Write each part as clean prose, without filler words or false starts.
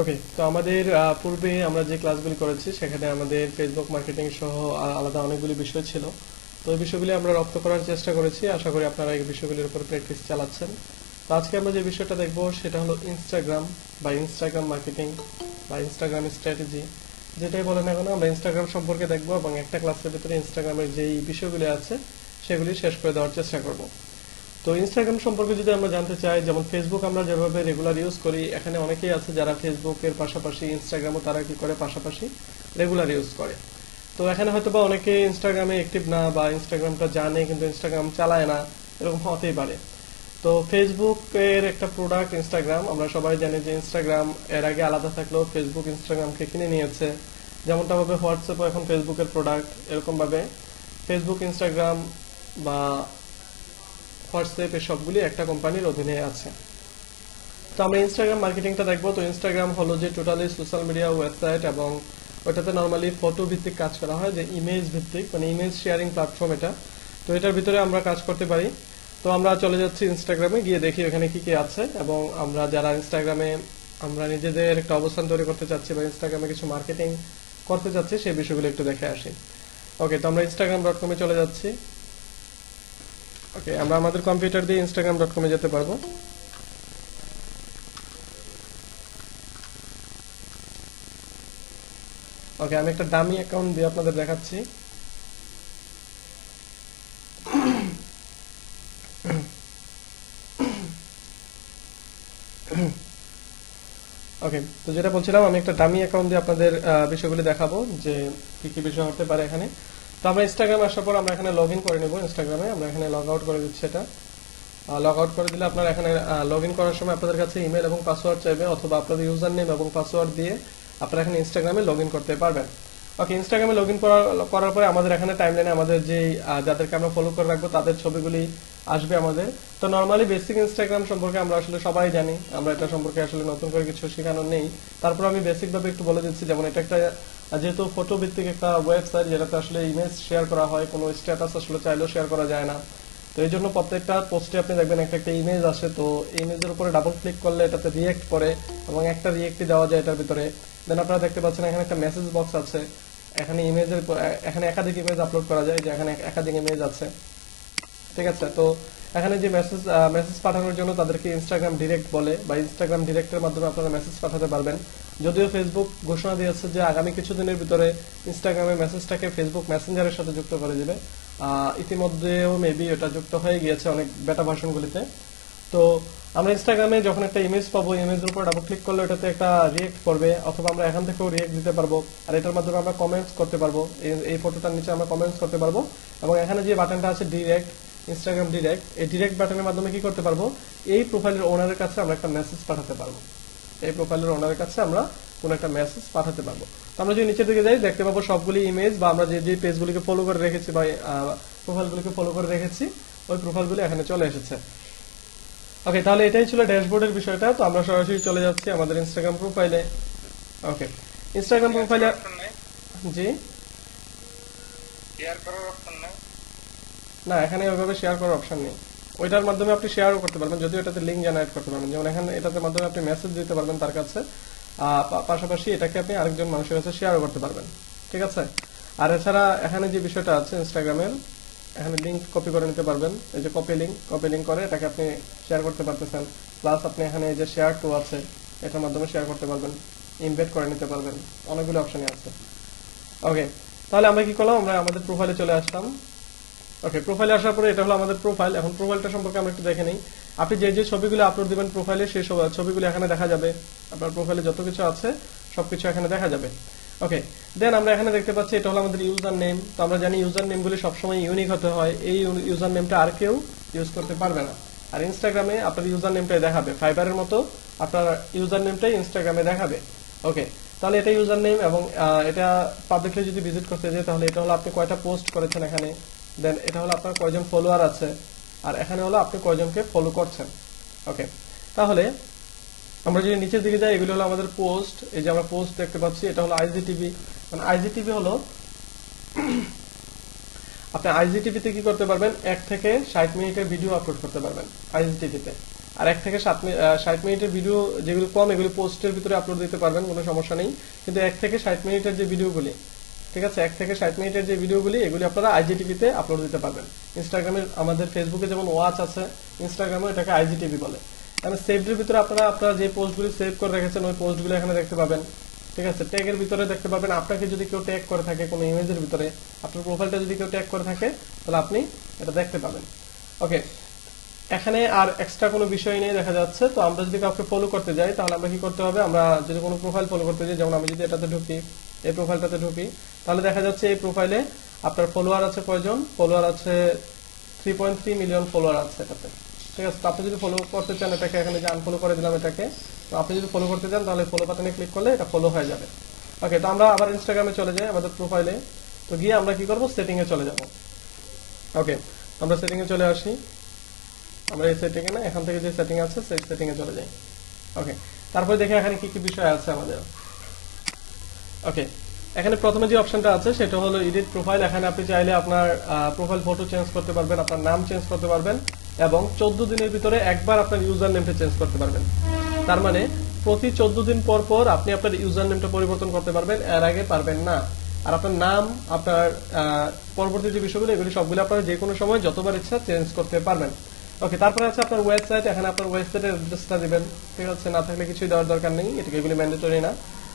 ওকে, তো আমাদের পূর্বে আমরা যে ক্লাসগুলি করেছি সেখানে আমাদের ফেসবুক মার্কেটিং সহ আলাদা অনেকগুলি বিষয় ছিল। তো এই বিষয়গুলি আমরা রপ্ত করার চেষ্টা করেছি, আশা করি আপনারা এই বিষয়গুলির উপর প্র্যাকটিস চালাচ্ছেন। তো আজকে আমরা যে বিষয়টা দেখব সেটা হলো ইনস্টাগ্রাম বা ইনস্টাগ্রাম মার্কেটিং বা ইনস্টাগ্রাম স্ট্র্যাটেজি, যেটাই বলেন না কেন আমরা ইনস্টাগ্রাম সম্পর্কে দেখব এবং একটা ক্লাসের ভিতরে ইনস্টাগ্রামের যেই বিষয়গুলি আছে সেগুলি শেষ করে দেওয়ার চেষ্টা করব। তো ইনস্টাগ্রাম সম্পর্কে যদি আমরা জানতে চাই, যেমন ফেসবুক আমরা যেভাবে রেগুলার ইউজ করি, এখানে অনেকেই আছে যারা ফেসবুকের পাশাপাশি ইনস্টাগ্রামও তারা কি করে পাশাপাশি রেগুলার ইউজ করে। তো এখানে হয়তো বা অনেকে ইনস্টাগ্রামে অ্যাক্টিভ না বা ইনস্টাগ্রামটা জানে কিন্তু ইনস্টাগ্রাম চালায় না, এরকম হতেই পারে। তো ফেসবুকের একটা প্রোডাক্ট ইনস্টাগ্রাম, আমরা সবাই জানি যে ইনস্টাগ্রাম এর আগে আলাদা থাকলেও ফেসবুক ইনস্টাগ্রামকে কিনে নিয়েছে। যেমনটা ভাবে হোয়াটসঅ্যাপও এখন ফেসবুকের প্রোডাক্ট, এরকম ভাবে ফেসবুক, ইনস্টাগ্রাম বা হোয়াটসঅ্যাপ এর সবগুলি একটা কোম্পানির অধীনে আছে। তো আমরা ইনস্টাগ্রাম মার্কেটিংটা দেখবো। তো ইনস্টাগ্রাম হলো যে টোটালি সোশ্যাল মিডিয়া ওয়েবসাইট এবং ওটাতে নর্মালি ফটো ভিত্তিক কাজ করা হয়, যে ইমেজ ভিত্তিক, মানে ইমেজ শেয়ারিং প্ল্যাটফর্ম এটা। তো এটার ভিতরে আমরা কাজ করতে পারি। তো আমরা চলে যাচ্ছি ইনস্টাগ্রামে, গিয়ে দেখি ওখানে কি কি আছে এবং আমরা যারা ইনস্টাগ্রামে আমরা নিজেদের একটা অবস্থান তৈরি করতে চাচ্ছি বা ইনস্টাগ্রামে কিছু মার্কেটিং করতে চাচ্ছি সেই বিষয়গুলো একটু দেখে আসি। ওকে, তো আমরা instagram.com-এ চলে যাচ্ছি। ওকে, আমরা আমাদের কম্পিউটার দিয়ে instagram.com-এ যেতে পারবো। ওকে, আমি একটা ডামি অ্যাকাউন্ট দিয়ে আপনাদের দেখাচ্ছি। ওকে, তো যেটা বলছিলাম, আমি একটা ডামি অ্যাকাউন্ট দিয়ে আপনাদের বিষয়গুলি দেখাবো যে কি কি বিষয় হতে পারে এখানে। তো আমরা ইনস্টাগ্রামে আসার পর আমরা এখানে লগ ইন করে নেব। ইনস্টাগ্রামে আমরা এখানে লগ আউট করে দিচ্ছি। এটা লগ আউট করে দিলে আপনারা এখানে লগ ইন করার সময় আপনাদের কাছে ইমেল এবং পাসওয়ার্ড চাইবে, অথবা আপনাদের ইউজার নেম এবং পাসওয়ার্ড দিয়ে আপনারা এখানে ইনস্টাগ্রামে লগ ইন করতে পারবেন। ওকে, ইনস্টাগ্রামে লগ ইন করার পরে আমাদের এখানে টাইমলাইনে আমাদের যে যাদেরকে আমরা ফলো করে রাখবো তাদের ছবিগুলি আসবে আমাদের। তো নর্মালি বেসিক ইনস্টাগ্রাম সম্পর্কে আমরা আসলে সবাই জানি, আমরা এটা সম্পর্কে আসলে নতুন করে কিছু শেখানোর নেই। তারপর আমি বেসিক ভাবে একটু বলে দিচ্ছি। যেমন এটা একটা যেহেতু ফটো ভিত্তিক একটা ওয়েবসাইট, যেটাতে আসলে ইমেজ শেয়ার করা হয়, কোনো স্ট্যাটাস আসলে চাইলেও শেয়ার করা যায় না। তো এই জন্য প্রত্যেকটা পোস্টে আপনি দেখবেন একটা একটা ইমেজ আসে। তো ইমেজের উপরে ডাবল ক্লিক করলে এটাতে রিয়েক্ট করে এবং একটা রিয়েক্টই দেওয়া যায় এটার ভিতরে। দেন আপনারা দেখতে পাচ্ছেন এখানে একটা মেসেজ বক্স আছে। এখানে ইমেজের এখানে একাধিক ইমেজ আপলোড করা যায়, যে এখানে একাধিক ইমেজ আছে। ঠিক আছে, তো এখানে যে মেসেজ পাঠানোর জন্য তাদেরকে ইনস্টাগ্রাম ডিরেক্ট বলে, বা ইনস্টাগ্রাম ডিরেক্টের মাধ্যমে আপনারা মেসেজ পাঠাতে পারবেন। যদিও ফেসবুক ঘোষণা দিয়েছে যে আগামী কিছুদিনের ভিতরে ইনস্টাগ্রামের মেসেজটাকে ফেসবুক মেসেঞ্জারের সাথে যুক্ত করে দিবে। ইতিমধ্যেও মেবি এটা যুক্ত হয়ে গিয়েছে অনেক বেটা ভার্সনগুলিতে। তো আমরা ইনস্টাগ্রামে যখন একটা ইমেজ পাবো, ইমেজের উপর ডাবল ক্লিক করলে ওটাতে একটা রিয়েক্ট করবে, অথবা আমরা এখান থেকেও রিয়েক্ট দিতে পারবো। আর এটার মাধ্যমে আমরা কমেন্টস করতে পারবো, এই ফটোটার নিচে আমরা কমেন্টস করতে পারবো। এবং এখানে যে বাটনটা আছে ডিরেক্ট, ইনস্টাগ্রাম ডিরেক্ট, এই ডিরেক্ট বাটনের মাধ্যমে কি করতে পারবো, এই প্রোফাইলের ওনারের কাছে আমরা একটা মেসেজ পাঠাতে পারবো। এই প্রোফাইলের ওনারের কাছে আমরা কোনো একটা মেসেজ পাঠাতে পারবো। তো আমরা যদি নিচের দিকে যাই দেখতে পাবো সবগুলি ইমেজ, বা আমরা যে যে পেজগুলিকে ফলো করে রেখেছি বা প্রোফাইলগুলিকে ফলো করে রেখেছি, ওই প্রোফাইলগুলি এখানে চলে এসেছে। ওকে, তাহলে এটাই ছিল ড্যাশবোর্ডের বিষয়টা। তো আমরা সরাসরি চলে যাচ্ছি আমাদের ইনস্টাগ্রাম প্রোফাইলে। ওকে, ইনস্টাগ্রাম প্রোফাইলে। জি, না, এখানে ওইভাবে শেয়ার করার অপশন নেই। ওইটার মাধ্যমে আপনি শেয়ারও করতে পারবেন, যদিও এটাতে লিঙ্ক জেনারেট করতে পারবেন। যেমন এখানে এটাতে মাধ্যমে আপনি মেসেজ দিতে পারবেন তার কাছে, পাশাপাশি এটাকে আপনি আরেকজন মানুষের কাছে শেয়ারও করতে পারবেন। ঠিক আছে, আর এছাড়া এখানে যে বিষয়টা আছে ইনস্টাগ্রামের, এখানে লিঙ্ক কপি করে নিতে পারবেন। এই যে কপি লিঙ্ক করে এটাকে আপনি শেয়ার করতে পারতেছেন। প্লাস আপনি এখানে এই যে শেয়ার টু আছে, এটার মাধ্যমে শেয়ার করতে পারবেন, ইমবেড করে নিতে পারবেন, অনেকগুলো অপশনই আছে। ওকে, তাহলে আমরা কি করলাম, আমরা আমাদের প্রোফাইলে চলে আসলাম। ওকে, প্রোফাইলে আসার পরে এটা হলো আমাদের প্রোফাইল। এখন প্রোফাইলটা সম্পর্কে আমরা একটু দেখে নিই। আপনি যে যে ছবিগুলো আপলোড দিবেন প্রোফাইলে, সেই সব ছবিগুলো এখানে দেখা যাবে। আপনার প্রোফাইলে যত কিছু আছে সবকিছু এখানে দেখা যাবে। ওকে, দেন আমরা এখানে দেখতে পাচ্ছি এটা হলো আমাদের ইউজার নেম। তো আমরা জানি ইউজার নেমগুলি সবসময় ইউনিক হতে হয়, এই ইউজার নেমটা আর কেউ ইউজ করতে পারবে না। আর ইনস্টাগ্রামে আপনার ইউজার নেমটাই দেখাবে, ফাইবারের মতো আপনার ইউজার নেমটাই ইনস্টাগ্রামে দেখাবে। ওকে, তাহলে এটা ইউজার নেম, এবং এটা পাবলিকলি যদি ভিজিট করতে যাই তাহলে এটা হলো আপনি কয়টা পোস্ট করেছেন এখানে। দেন এটা হলো আপনার কয়জন ফলোয়ার আছে, আর এখানে হলো আপনি কয়জনকে ফলো করছেন। ওকে, তাহলে আমরা যদি নিচের দিকে যাই, এগুলো হলো আমাদের পোস্ট। এই যে আমরা পোস্ট দেখতে পাচ্ছি, এটা হলো আইজিটিভি। মানে আইজিটিভি হলো আপনি আইজিটিভিতে কি করতে পারবেন, 1 থেকে 60 মিনিটের ভিডিও আপলোড করতে পারবেন আইজিটিভিতে। আর 1 থেকে 60 মিনিটের ভিডিও যেগুলো কম এগুলো পোস্টের ভিতরে আপলোড দিতে পারবেন, কোনো সমস্যা নেই। কিন্তু 1 থেকে 60 মিনিটের যে ভিডিওগুলি, ঠিক আছে, 1 থেকে 60 মিনিটের যে ভিডিওগুলি এগুলি আপনারা আইজিটিভিতে আপলোড দিতে পারবেন। ইনস্টাগ্রামে আমাদের ফেসবুকে যেমন ওয়াচ আছে, ইনস্টাগ্রামে এটাকে আইজিটিভি বলে। মানে সেভডের ভিতরে আপনারা আপনারা যে পোস্টগুলি সেভ করে রেখেছেন ওই পোস্টগুলো এখানে দেখতে পাবেন, ঠিক আছে। ট্যাগের ভিতরে দেখতে পাবেন, আপনাকে যদি কেউ ট্যাগ করে থাকে কোনো ইমেজের ভিতরে, আপনার প্রোফাইলটা যদি কেউ ট্যাগ করে থাকে তাহলে আপনি এটা দেখতে পাবেন। ওকে, এখানে আর এক্সট্রা কোনো বিষয় নেই দেখা যাচ্ছে। তো আমরা যদি কাউকে ফলো করতে যাই তাহলে আমরা কি করতে হবে, আমরা যদি কোনো প্রোফাইল ফলো করতে যাই, যেমন আমি যদি এটাতে ঢুকি, এই প্রোফাইলটাতে ঢুকি, তাহলে দেখা যাচ্ছে এই প্রোফাইলে আপনার ফলোয়ার আছে কয়জন, ফলোয়ার আছে 3.3 মিলিয়ন ফলোয়ার আছে এটাতে, ঠিক আছে। তো আপনি যদি ফলো করতে চান এটাকে, এখানে যে আনফলো করে দিলাম এটাকে, তো আপনি যদি ফলো করতে চান তাহলে ফলো বাটনে ক্লিক করলে এটা ফলো হয়ে যাবে। ওকে, তো আমরা আবার ইনস্টাগ্রামে চলে যাই আমাদের প্রোফাইলে। তো গিয়ে আমরা কি করব, সেটিং এ চলে যাব। ওকে, আমরা সেটিং এ চলে আসি। আমরা এই সেটিং এ না, এখান থেকে যে সেটিং আছে সেই সেটিং এ চলে যাই। ওকে, তারপরে দেখে এখানে কি কি বিষয় আছে আমাদের। ওকে, এখানে প্রথমে যে অপশনটা আছে সেটা হলো এডিট প্রোফাইল। এখানে আপনি চাইলে আপনার প্রোফাইল ফটো চেঞ্জ করতে পারবেন, আপনার নাম চেঞ্জ করতে পারবেন এবং 14 দিনের ভিতরে একবার আপনার ইউজার নেমটা চেঞ্জ করতে পারবেন। তার মানে প্রতি 14 দিন পর পর আপনি আপনার ইউজার নেমটা পরিবর্তন করতে পারবেন, এর আগে পারবেন না। আর আপনার নাম, আপনার পরবর্তী যে বিষয়গুলো এগুলি সবগুলো আপনারা যে কোনো সময় যতবার ইচ্ছা চেঞ্জ করতে পারবেন। ওকে, তারপরে আছে আপনার ওয়েবসাইট। এখানে আপনার ওয়েবসাইটের অ্যাড্রেসটা দিবেন, ঠিক আছে, না থাকলে কিছুই দেওয়ার দরকার নেই, এটাকে এগুলি ম্যান্ডেটরি না।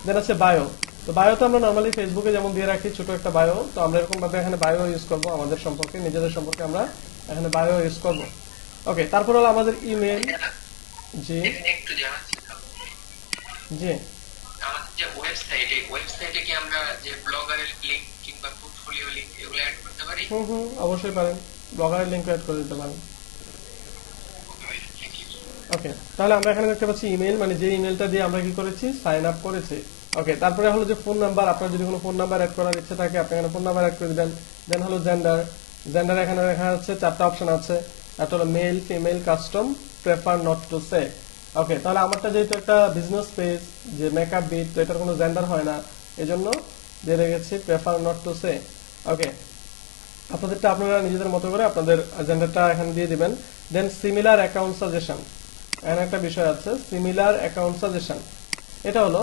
দেন আছে বায়ো। তো বায়ো তো আমরা নরমালি ফেসবুকে যেমন দিয়ে রাখি ছোট একটা বায়ো, তো আমরা এরকম ভাবে এখানে বায়ো ইউজ করব, আমাদের সম্পর্কে, নিজেদের সম্পর্কে আমরা এখানে বায়ো ইউজ করব। ওকে, তারপর হলো আমাদের ইমেল। জি একটু জানাচ্ছি জি আমাদের যে ওয়েবসাইটে কি আমরা যে ব্লগারের লিংক কিংবা পোর্টফোলিও লিংক এগুলো অ্যাড করতে পারি? অবশ্যই পারেন, ব্লগারের লিংক অ্যাড করে দিতে পারেন। ওকে, তাহলে আমরা এখানে দেখতে পাচ্ছি ইমেল, মানে যে ইমেলটা দিয়ে আমরা কি করেছি, সাইন আপ করেছি। ওকে, তারপরে হলো যে ফোন নাম্বার, আপনার যদি কোনো ফোন নাম্বার অ্যাড করার ইচ্ছে থাকে আপনি এখানে ফোন নাম্বার অ্যাড করে দিবেন। দেন হলো জেন্ডার। জেন্ডার এখানে দেখা যাচ্ছে 4টা অপশন আছে, একটা হলো male, female, custom, prefer not to say. Okay, তাহলে আমারটা যেহেতু একটা বিজনেস পেজ, যে মেকআপ বিট, তো এটার কোনো জেন্ডার হয় না, এজন্য দিয়ে রেখেছি prefer not to say. Okay, আপনাদেরটা আপনারা নিজেদের মতো করে আপনাদের জেন্ডারটা এখানে দিয়ে দিবেন। দেন সিমিলার অ্যাকাউন্ট সাজেশন, এখানে একটা বিষয় আছে সিমিলার অ্যাকাউন্ট সাজেশন। এটা হলো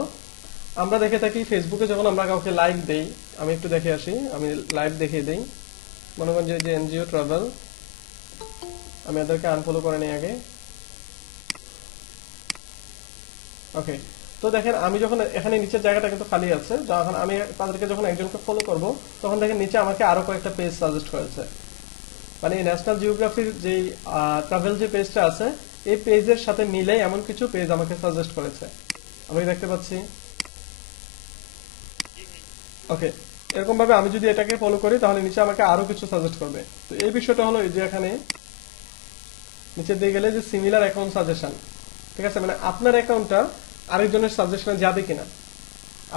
আমরা দেখে থাকি ফেসবুকে যখন আমরা কাউকে লাইক দেই, আমি একটু দেখে আসি, আমি লাইভ দেখিয়ে দেই। মনে করেন যে এনজিও ট্রাভেল, আমি এদেরকে আনফলো করে নিই আগে। ওকে, তো দেখেন আমি যখন এখানে নিচের জায়গাটা কিন্তু খালি আছে, যখন আমি তাদেরকে যখন একজনকে ফলো করব তখন দেখেন নিচে আমাকে আরো কয়েকটা পেজ সাজেস্ট করেছে। মানে ন্যাশনাল জিওগ্রাফির যে ট্রাভেল যে পেজটা আছে এই পেজের সাথে মিলে এমন কিছু পেজ আমাকে সাজেস্ট করেছে, আমি দেখতে পাচ্ছি। ওকে, এরকম ভাবে আমি যদি এটাকে ফলো করি তাহলে নিচে আমাকে আরো কিছু সাজেস্ট করবে। তো এই বিষয়টা হলো এই যে এখানে নিচে দিয়ে গেলে যে সিমিলার অ্যাকাউন্ট সাজেশন, ঠিক আছে, মানে আপনার অ্যাকাউন্টটা আরেকজনের সাজেশনে যাবে কিনা,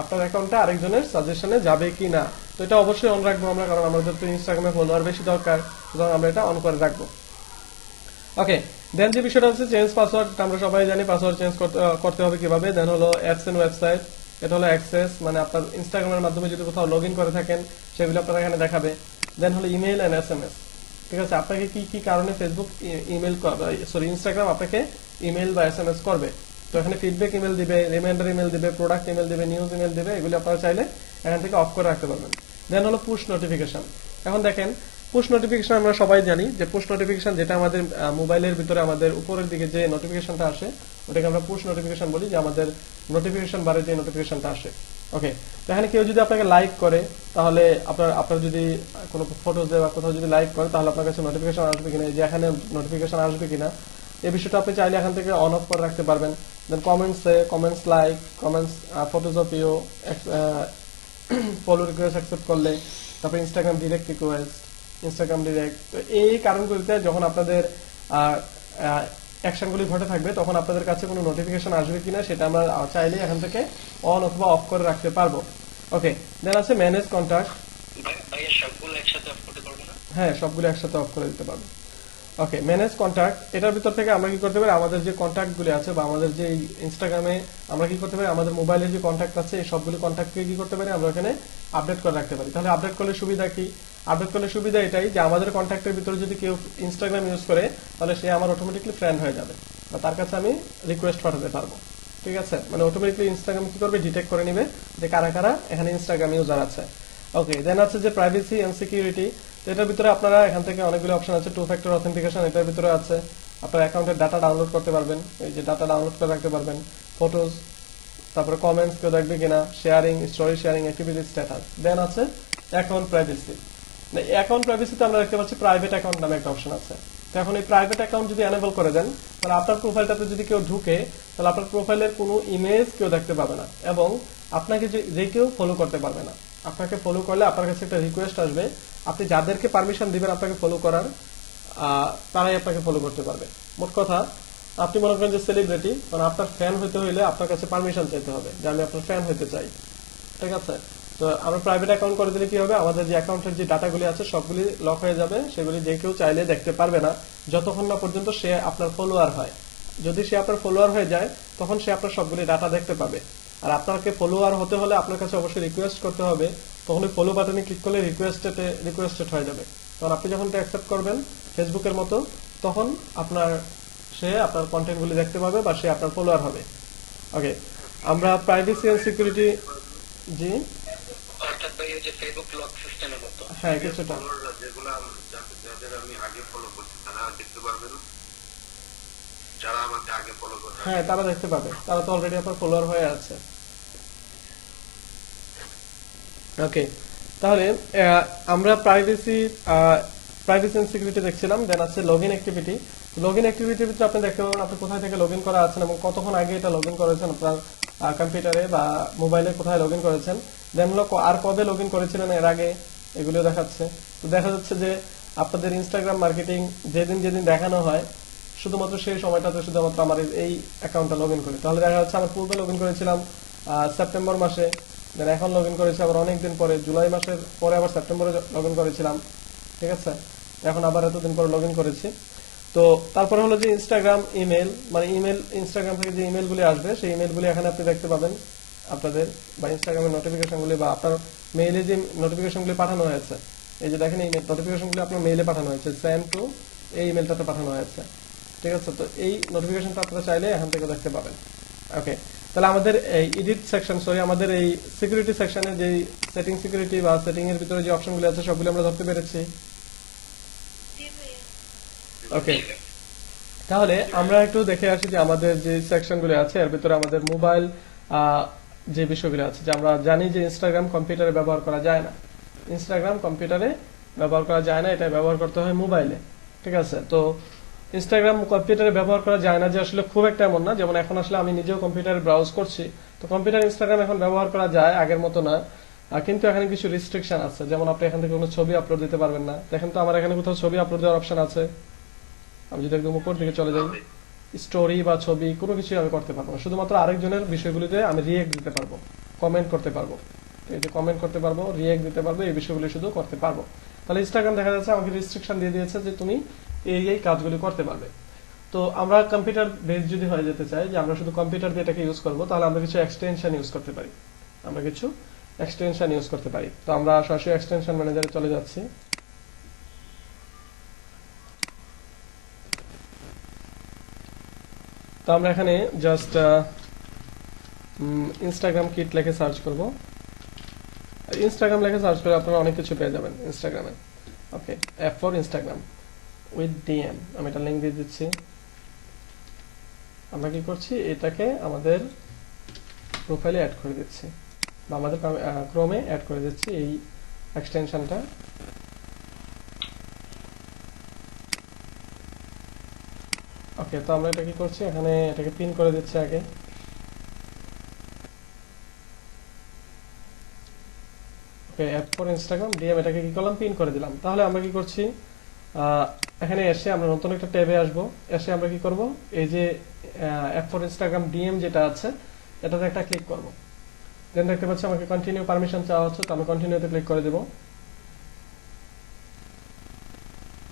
আপনার অ্যাকাউন্টটা আরেকজনের সাজেশনে যাবে কিনা। তো এটা অবশ্যই অন রাখবো আমরা, কারণ আমাদের তো ইনস্টাগ্রামে ফলোয়ার বেশি দরকার, সুতরাং আমরা এটা অন করে রাখবো। ওকে, দেন যে বিষয়টা হচ্ছে চেঞ্জ পাসওয়ার্ড, আমরা সবাই জানি পাসওয়ার্ড চেঞ্জ করতে হবে কিভাবে। দেন হলো অ্যাপস এন্ড ওয়েবসাইট, এটা হলো অ্যাক্সেস, মানে আপনার ইনস্টাগ্রামের মাধ্যমে যদি কোথাও লগ ইন করে থাকেন সেগুলো আপনারা এখানে দেখাবে। দেন হলো ইমেল এন্ড এসএমএস, ঠিক আছে, আপনাকে কি কি কারণে ফেসবুক ইমেল, সরি ইনস্টাগ্রাম আপনাকে ইমেল বা এসএমএস করবে। তো এখানে ফিডব্যাক ইমেল দিবে, রিমাইন্ডার ইমেল দিবে, প্রোডাক্ট ইমেল দিবে, নিউজ ইমেল দিবে, এগুলো আপনারা চাইলে এখান থেকে অফ করে রাখতে পারবেন। দেন হলো পুশ নোটিফিকেশন। এখন দেখেন পুশ নোটিফিকেশন আমরা সবাই জানি যে পুশ নোটিফিকেশন যেটা আমাদের মোবাইলের ভিতরে আমাদের উপরের দিকে যে নোটিফিকেশনটা আসে ওটাকে আমরা পুশ নোটিফিকেশন বলি, যে আমাদের নোটিফিকেশন বারে যে নোটিফিকেশনটা আসে। ওকে, তো এখানে কেউ যদি আপনাকে লাইক করে তাহলে আপনার যদি কোনো ফটোজ দেয় বা কোথাও যদি লাইক করে তাহলে আপনার কাছে নোটিফিকেশন আসবে কিনা, যে এখানে নোটিফিকেশন আসবে কিনা এই বিষয়টা আপনি চাইলে এখান থেকে অন অফ করে রাখতে পারবেন। Then comments like, comments photos of you, follow request accept করলে, তারপর Instagram direct request, Instagram direct. তো এই কারণগুলিতে যখন আপনাদের অ্যাকশনগুলি ঘটে থাকবে তখন আপনাদের কাছে কোনো নোটিফিকেশন আসবে কিনা সেটা আমরা চাইলে এখান থেকে অন অথবা অফ করে রাখতে পারবো। ওকে, দেন আছে ম্যানেজ কন্টাক্ট। ভাইয়া সবগুলো একসাথে অফ করতে পারবো না? হ্যাঁ, সবগুলো একসাথে অফ করে দিতে পারবো। ওকে, ম্যানেজ কন্টাক্ট, এটার ভিতর থেকে আমরা কি করতে পারি, আমাদের যে কন্টাক্টগুলি আছে বা আমাদের যে ইনস্টাগ্রামে আমরা কি করতে পারি, আমাদের মোবাইলে যে কন্টাক্ট আছে এই সবগুলো কন্টাক্টকে কি করতে পারি আমরা এখানে আপডেট করে রাখতে পারি। তাহলে আপডেট করলে সুবিধা কি, আপডেট করলে সুবিধা এটাই যে আমাদের কন্টাক্টের ভিতরে যদি কেউ ইনস্টাগ্রাম ইউজ করে তাহলে সে আমার অটোমেটিকলি ফ্রেন্ড হয়ে যাবে। বা তার কাছে আমি রিকোয়েস্ট পাঠাতে পারবো। ঠিক আছে, মানে অটোমেটিকলি ইনস্টাগ্রাম কি করবে, ডিটেক্ট করে নেবে যে কারা কারা এখানে ইনস্টাগ্রাম ইউজার আছে। ওকে, দেন আছে যে প্রাইভেসি এন্ড সিকিউরিটি। তো এটার ভিতরে আপনারা এখান থেকে অনেকগুলো অপশন আছে। 2 ফ্যাক্টর অথেন্টিকেশন এটার ভিতরে আছে। আপনার অ্যাকাউন্টের ডাটা ডাউনলোড করতে পারবেন, এই যে ডাটা ডাউনলোড করে রাখতে পারবেন, ফটোজ, তারপরে কমেন্টস কেউ দেখবে কিনা, sharing, story sharing, activity status. Then আছে অ্যাকাউন্ট প্রাইভেসি। অ্যাকাউন্ট প্রাইভেসিতে আমরা দেখতে পাচ্ছি প্রাইভেট অ্যাকাউন্ট নামে একটা অপশন আছে। তো এখন এই প্রাইভেট অ্যাকাউন্ট যদি এনেবল করে দেন, তাহলে আপনার প্রোফাইলটাতে যদি কেউ ঢুকে, তাহলে আপনার প্রোফাইলের কোনো ইমেজ কেউ দেখতে পাবে না, এবং আপনাকে যে কেউ ফলো করতে পারবে না। আপনাকে ফলো করলে আপনার কাছে একটা রিকোয়েস্ট আসবে, আপনি যাদেরকে পারমিশন দিবেন আপনাকে ফলো করার, তারাই আপনাকে ফলো করতে পারবে। মোট কথা, আপনি মনে করেন যে সেলিব্রিটি, মানে আপনার ফ্যান হইতে হইলে আপনার কাছে পারমিশন চাইতে হবে যে আমি আপনার ফ্যান হইতে চাই। ঠিক আছে, তো আমরা প্রাইভেট অ্যাকাউন্ট করে দিলে কি হবে, আমাদের যে অ্যাকাউন্টের যে ডাটাগুলি আছে সবগুলি লক হয়ে যাবে, সেগুলি যে কেউ চাইলে দেখতে পারবে না যতক্ষণ না পর্যন্ত সে আপনার ফলোয়ার হয়। যদি সে আপনার ফলোয়ার হয়ে যায়, তখন সে আপনার সবগুলি ডাটা দেখতে পাবে। আর আপনাকে ফলোয়ার হতে হলে আপনার কাছে অবশ্যই রিকোয়েস্ট করতে হবে, তখন ওই ফলো বাটনে ক্লিক করলে রিকোয়েস্টেড হয়ে যাবে। তখন আপনি যখন অ্যাকসেপ্ট করবেন ফেসবুকের মতো, তখন সে আপনার কন্টেন্টগুলি দেখতে পাবে বা সে আপনার ফলোয়ার হবে। ওকে, আমরা প্রাইভেসি এন্ড সিকিউরিটি, জি অর্থাৎ ভাই ওই যে ফেসবুক লক সিস্টেমের মতো। হ্যাঁ কিছুটা, যেগুলো যাদের আমি আগে ফলো করছি তারা দেখতে পারবে না, যারা আমাকে আগে ফলো করে। হ্যাঁ তারা দেখতে পাবে, তারা তো অলরেডি আপনার ফলোয়ার হয়ে আছে। ওকে, তাহলে আমরা প্রাইভেসি এন্ড সিকিউরিটি দেখছিলাম। দেন আছে লগইন অ্যাক্টিভিটি। লগইন অ্যাক্টিভিটির ভিতরে আপনি দেখতে পাবেন আপনি কোথায় থেকে লগইন করা আছেন এবং কতক্ষণ আগে এটা লগইন করেছেন, আপনার কম্পিউটারে বা মোবাইলে কোথায় লগইন করেছেন। দেন হলো আর কবে লগইন করেছিলেন এর আগে, এগুলিও দেখাচ্ছে। তো দেখা যাচ্ছে যে আপনাদের ইনস্টাগ্রাম মার্কেটিং যেদিন যেদিন দেখানো হয়, শুধুমাত্র সেই সময়টাতে শুধুমাত্র আমার এই অ্যাকাউন্টটা লগইন করি। তাহলে দেখা যাচ্ছে আমার পূর্বে লগইন করেছিলাম সেপ্টেম্বর মাসে, দেন এখন লগইন করেছি আবার অনেকদিন পরে, জুলাই মাসের পরে আবার সেপ্টেম্বরে লগইন করেছিলাম। ঠিক আছে, এখন আবার এতদিন পরে লগইন করেছি। তো তারপরে হলো যে ইনস্টাগ্রাম ইমেল, মানে ইনস্টাগ্রাম থেকে যে ইমেলগুলি আসবে সেই ইমেলগুলি এখানে আপনি দেখতে পাবেন আপনাদের, বা ইনস্টাগ্রামের নোটিফিকেশনগুলি বা আপনার মেইলে যে নোটিফিকেশনগুলি পাঠানো হয়েছে, এই যে দেখেন এই নোটিফিকেশনগুলি আপনার মেইলে পাঠানো হয়েছে, সেন্ড টু এই ইমেলটাতে পাঠানো হয়েছে। ঠিক আছে, তো এই নোটিফিকেশনটা আপনারা চাইলে এখান থেকে দেখতে পাবেন। ওকে, তাহলে আমাদের এই এডিট সেকশন, আমাদের এই সিকিউরিটি সেকশনে যে সেটিং সিকিউরিটি বা সেটিং এর ভিতরে যে অপশনগুলো আছে সবগুলো আমরা ধরতে পেরেছি। ওকে, তাহলে আমরা একটু দেখে আসি যে আমাদের যে সেকশনগুলো আছে এর ভিতরে আমাদের মোবাইল যে বিষয়গুলো আছে, যে আমরা জানি যে ইনস্টাগ্রাম কম্পিউটারে ব্যবহার করা যায় না, ইনস্টাগ্রাম কম্পিউটারে ব্যবহার করা যায় না, এটা ব্যবহার করতে হয় মোবাইলে। ঠিক আছে, তো ইনস্টাগ্রাম কম্পিউটারে ব্যবহার করা যায় না যে আসলে খুব একটা এমন না, যেমন এখন আসলে আমি নিজেও কম্পিউটারে ব্রাউজ করছি, তো কম্পিউটার ইনস্টাগ্রাম এখন ব্যবহার করা যায়, আগের মতো না। কিন্তু এখানে কিছু রেস্ট্রিকশন আছে, যেমন আপনি এখান থেকে কোনো ছবি আপলোড দিতে পারবেন না। দেখেন তো আমার এখানে কোথাও ছবি আপলোড দেওয়ার অপশন আছে? আমি যদি একদম উপর দিকে চলে যাই, স্টোরি বা ছবি কোনো কিছুই আমি করতে পারবো না, শুধুমাত্র আরেকজনের বিষয়গুলিতে আমি রিয়েক্ট দিতে পারবো, কমেন্ট করতে পারবো। এই যে কমেন্ট করতে পারবো, রিয়েক্ট দিতে পারবো, এই বিষয়গুলি শুধু করতে পারবো। তাহলে ইনস্টাগ্রাম দেখা যাচ্ছে আমাকে রেস্ট্রিকশন দিয়ে দিয়েছে যে তুমি এই কাজগুলি করতে পারবে। তো আমরা কম্পিউটার বেস যদি হয়ে যেতে চাই যে আমরা শুধু কম্পিউটার দিয়ে এটাকে ইউজ করবো, তাহলে আমরা কিছু এক্সটেনশন ইউজ করতে পারি, তো আমরা সরাসরি এক্সটেনশন ম্যানেজারে চলে যাচ্ছি। তো আমরা এখানে জাস্ট ইনস্টাগ্রাম কিট লিখে সার্চ করব। ইনস্টাগ্রাম লিখে সার্চ করে আপনারা অনেক কিছু পেয়ে যাবেন ইনস্টাগ্রামে। Okay, F for Instagram with DM, আমি এটা লিংক দিয়ে দিচ্ছি। আমরা কি করছি, এটাকে আমাদের প্রোফাইলে অ্যাড করে দিচ্ছি বা আমাদের ক্রোমে অ্যাড করে দিচ্ছি এই এক্সটেনশনটা। ওকে, তো আমরা এটা কি করছি, এখানে এটাকে পিন করে দিচ্ছি আগে। ওকে, অ্যাপ ফর ইনস্টাগ্রাম ডিএম, এটাকে কি করলাম, পিন করে দিলাম। তাহলে আমরা কি করছি, এখানে এসে আমরা নতুন একটা ট্যাবে আসব, এসে আমরা কি করব, এই যে অ্যাপ ফর ইনস্টাগ্রাম ডিএম যেটা আছে এটাতে একটা ক্লিক করব। দেন দেখতে পাচ্ছি আমাকে কন্টিনিউ পারমিশন চাওয়া হচ্ছে, তো আমি কন্টিনিউতে ক্লিক করে দেব।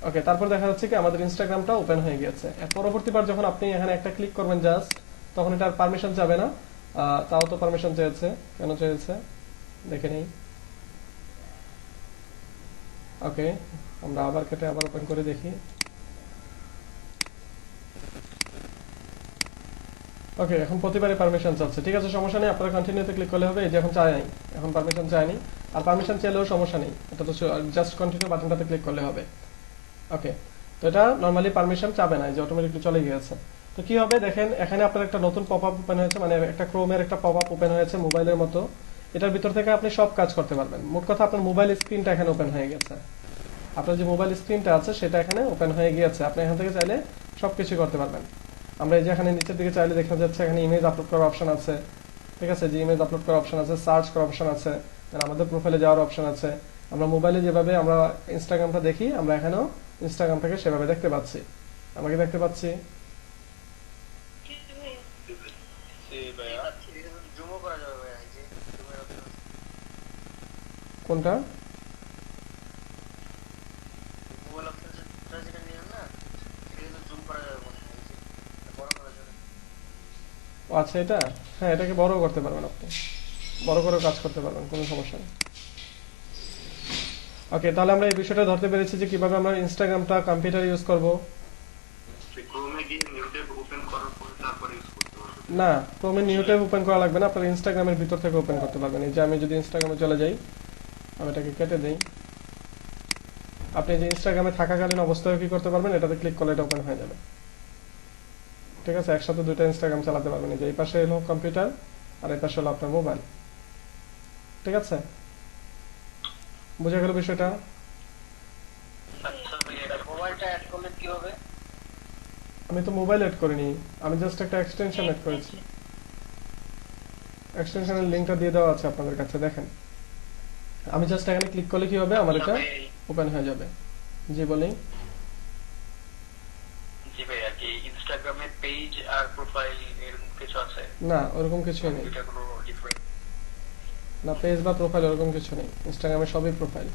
ওকে, তারপর দেখা যাচ্ছে কি আমাদের ইনস্টাগ্রামটা ওপেন হয়ে গেছে। পরবর্তীবার যখন আপনি এখানে একটা ক্লিক করবেন জাস্ট, তখন এটা পারমিশন চাবে না। তাও তো পারমিশন চেয়েছে, কেন চেয়েছে দেখে নেই। ওকে, আমরা আবার কেটে আবার ওপেন করে দেখি। ওকে, এখন প্রতিবারই পারমিশন চাচ্ছে, ঠিক আছে, সমস্যা নেই, আপনারা কন্টিনিউতে ক্লিক করলে হবে। এই যে এখন চায় নাই, এখন পারমিশন চায়নি, আর পারমিশন চাইলেও সমস্যা নেই, এটা তো জাস্ট কন্টিনিউ বাটনটাতে ক্লিক করলে হবে। ওকে, তো এটা নরমালি পারমিশন চাবে না, এই যে অটোমেটিকলি চলে গিয়েছে। তো কি হবে দেখেন, এখানে আপনার একটা নতুন পপআপ ওপেন হয়েছে, মানে একটা ক্রোমের একটা পপআপ ওপেন হয়েছে মোবাইলের মতো। এটার ভিতর থেকে আপনি সব কাজ করতে পারবেন। মোট কথা আপনার মোবাইল স্ক্রিনটা এখানে ওপেন হয়ে গেছে, আপনার যে মোবাইল স্ক্রিনটা আছে সেটা এখানে ওপেন হয়ে গিয়েছে। আপনি এখান থেকে চাইলে সবকিছু করতে পারবেন। আমরা এই যে এখানে নিচের দিকে চাইলে দেখা যাচ্ছে এখানে ইমেজ আপলোড করার অপশন আছে, ঠিক আছে, যে ইমেজ আপলোড করার অপশন আছে, সার্চ করার অপশন আছে, আমাদের প্রোফাইলে যাওয়ার অপশন আছে। আমরা মোবাইলে যেভাবে আমরা ইনস্টাগ্রামটা দেখি, আমরা এখানেও ইনস্টাগ্রাম থেকে সেভাবে দেখতে পাচ্ছি। আমরা কি দেখতে পাচ্ছি? কোনটা? ও আচ্ছা, এটা, হ্যাঁ, এটাকে বড় করতে পারবেন, আপনি বড় করে কাজ করতে পারবেন, কোনো সমস্যা নেই। ওকে, তাহলে আমরা এই বিষয়টা ধরতে পেরেছি যে কিভাবে আমরা ইনস্টাগ্রামটা কম্পিউটার ইউজ করব। ক্রোমে গিয়ে নিউ ট্যাব ওপেন করার পরে তারপরে ইউজ করতে পারবেন? না, ক্রোমে নিউ ট্যাব ওপেন করা লাগবে না, আপনার ইনস্টাগ্রামের ভিতর থেকে ওপেন করতে পারবেন। এই যে আমি যদি ইনস্টাগ্রামে চলে যাই, আমি এটাকে কেটে দেই, আপনি যে ইনস্টাগ্রামে থাকাকালীন অবস্থায় কি করতে পারবেন, এটাতে ক্লিক করলে এটা ওপেন হয়ে যাবে, ঠিক আছে, একসাথে দুটো ইনস্টাগ্রাম চালাতে পারবেন। এই যে এই পাশে হলো কম্পিউটার আর এই পাশে হলো আপনার মোবাইল, ঠিক আছে, বুঝা গেল বিষয়টা? আমি তো মোবাইল এড করিনি, আমি জাস্ট একটা এক্সটেনশন এড করেছি। এক্সটেনশনের লিংকটা দিয়ে দেওয়া আছে আপনাদের কাছে, দেখেন। আমি জাস্ট এখানে ক্লিক করলে কি হবে, আমার এটা ওপেন হয়ে যাবে। জি বলি। জি ভাই, আর কি ইনস্টাগ্রামে পেজ আর প্রোফাইল এরকম কিছু আছে? না, ওরকম কিছুই নেই, এটা কোনো ডিফারেন্ট? না পেজ বা প্রোফাইল ওরকম কিছু নেই, ইনস্টাগ্রামে সবই প্রোফাইল।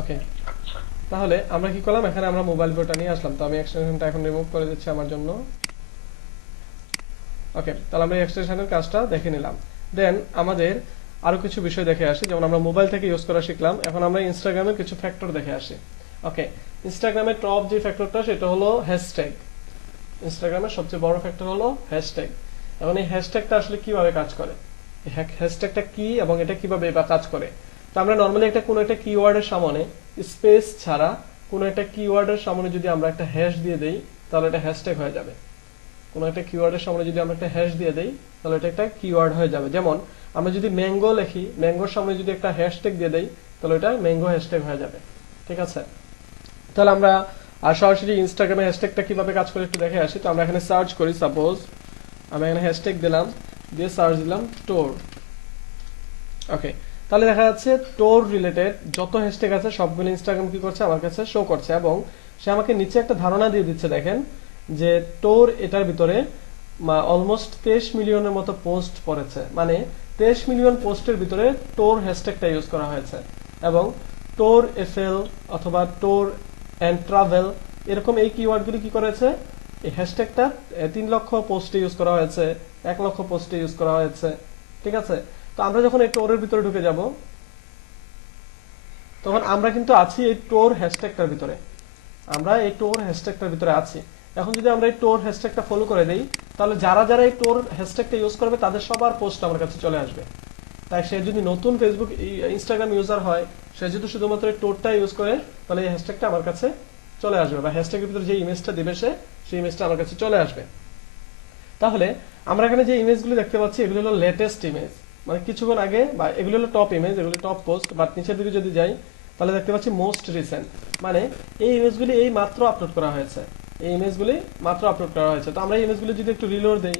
ওকে, আচ্ছা, তাহলে আমরা কি করলাম, এখানে আমরা মোবাইল ভিউটা নিয়ে আসলাম। তো আমি এক্সটেনশনটা এখন রিমুভ করে দিচ্ছি আমার জন্য। ওকে, তাহলে আমরা এক্সটেনশনের কাজটা দেখে নিলাম। দেন আমাদের আরো কিছু বিষয় দেখে আসি, যেমন আমরা মোবাইল থেকে ইউজ করা শিখলাম, এখন আমরা ইনস্টাগ্রামের কিছু ফ্যাক্টর দেখে আসি। ওকে, ইনস্টাগ্রামের টপ যে ফ্যাক্টরটা সেটা হলো হ্যাশট্যাগ। ইনস্টাগ্রামের সবচেয়ে বড় ফ্যাক্টর হলো হ্যাশট্যাগ। এবং এই হ্যাশট্যাগটা আসলে কিভাবে কাজ করে, হ্যাশট্যাগটা কি এবং এটা কিভাবে বা কাজ করে। তো আমরা নর্মালি একটা কোনো একটা কিওয়ার্ডের সামনে স্পেস ছাড়া কোনো একটা কিওয়ার্ডের সামনে যদি আমরা একটা হ্যাশ দিয়ে দেই, তাহলে এটা হ্যাশট্যাগ হয়ে যাবে। কোনো একটা কিওয়ার্ডের সামনে যদি আমরা একটা হ্যাশ দিয়ে দেই, তাহলে এটা একটা কিওয়ার্ড হয়ে যাবে। যেমন আমরা যদি ম্যাঙ্গো লিখি, ম্যাঙ্গোর সামনে যদি একটা হ্যাশট্যাগ দিয়ে দেই, তাহলে এটা ম্যাঙ্গো হ্যাশট্যাগ হয়ে যাবে, ঠিক আছে। তাহলে আমরা সরাসরি ইনস্টাগ্রামে হ্যাশট্যাগটা কিভাবে কাজ করে একটু দেখে আসি। তো আমরা এখানে সার্চ করি, সাপোজ আমি এখানে হ্যাশট্যাগ দিলাম, দিয়ে সার্চ দিলাম টোর। ওকে, তাহলে দেখা যাচ্ছে টোর রিলেটেড যত হ্যাশট্যাগ আছে সবগুলো ইনস্টাগ্রাম কি করছে, আমার কাছে শো করছে। এবং সে আমাকে নিচে একটা ধারণা দিয়ে দিচ্ছে, দেখেন যে টোর এটার ভিতরে অলমোস্ট 23 মিলিয়নের মতো পোস্ট পড়েছে, মানে 23 মিলিয়ন পোস্টের ভিতরে টোর হ্যাশট্যাগটা ইউজ করা হয়েছে। এবং টোর এফএল অথবা টোর এন্ড ট্রাভেল এরকম এই কিওয়ার্ডগুলি কি করেছে, এই হ্যাশট্যাগটা 3 লক্ষ পোস্টে ইউজ করা হয়েছে, 1 লক্ষ পোস্টে ইউজ করা হয়েছে, ঠিক আছে। তো আমরা যখন এই টোরের ভিতরে ঢুকে যাব, তখন আমরা কিন্তু আছি এই টোর হ্যাশট্যাগটার ভিতরে, আমরা এই টোর হ্যাশট্যাগটার ভিতরে আছি। এখন যদি আমরা এই টোর হ্যাশট্যাগটা ফলো করে দেই, তাহলে যারা যারা এই টোর হ্যাশট্যাগটা ইউজ করবে তাদের সবার পোস্ট আমার কাছে চলে আসবে। তাই সে যদি নতুন ফেসবুক ইনস্টাগ্রাম ইউজার হয়, সে যদি শুধুমাত্র এই টোরটা ইউজ করে, তাহলে এই হ্যাশট্যাগটা আমার কাছে চলে আসবে, বা হ্যাশট্যাগের ভিতরে যে ইমেজটা দিবে সে, সেই ইমেজটা আমার কাছে চলে আসবে। তাহলে আমরা এখানে যে ইমেজগুলো দেখতে পাচ্ছি, এগুলো হলো লেটেস্ট ইমেজ, মানে কিছুক্ষণ আগে, বা এগুলো হলো টপ ইমেজ, এগুলো টপ পোস্ট। বাট নিচের দিকে যদি যাই, তাহলে দেখতে পাচ্ছি মোস্ট রিসেন্ট, মানে এই ইমেজগুলি এই মাত্র আপলোড করা হয়েছে, এই ইমেজগুলি মাত্র আপলোড করা হয়েছে। তো আমরা এই ইমেজগুলি যদি একটু রিলোড দেই,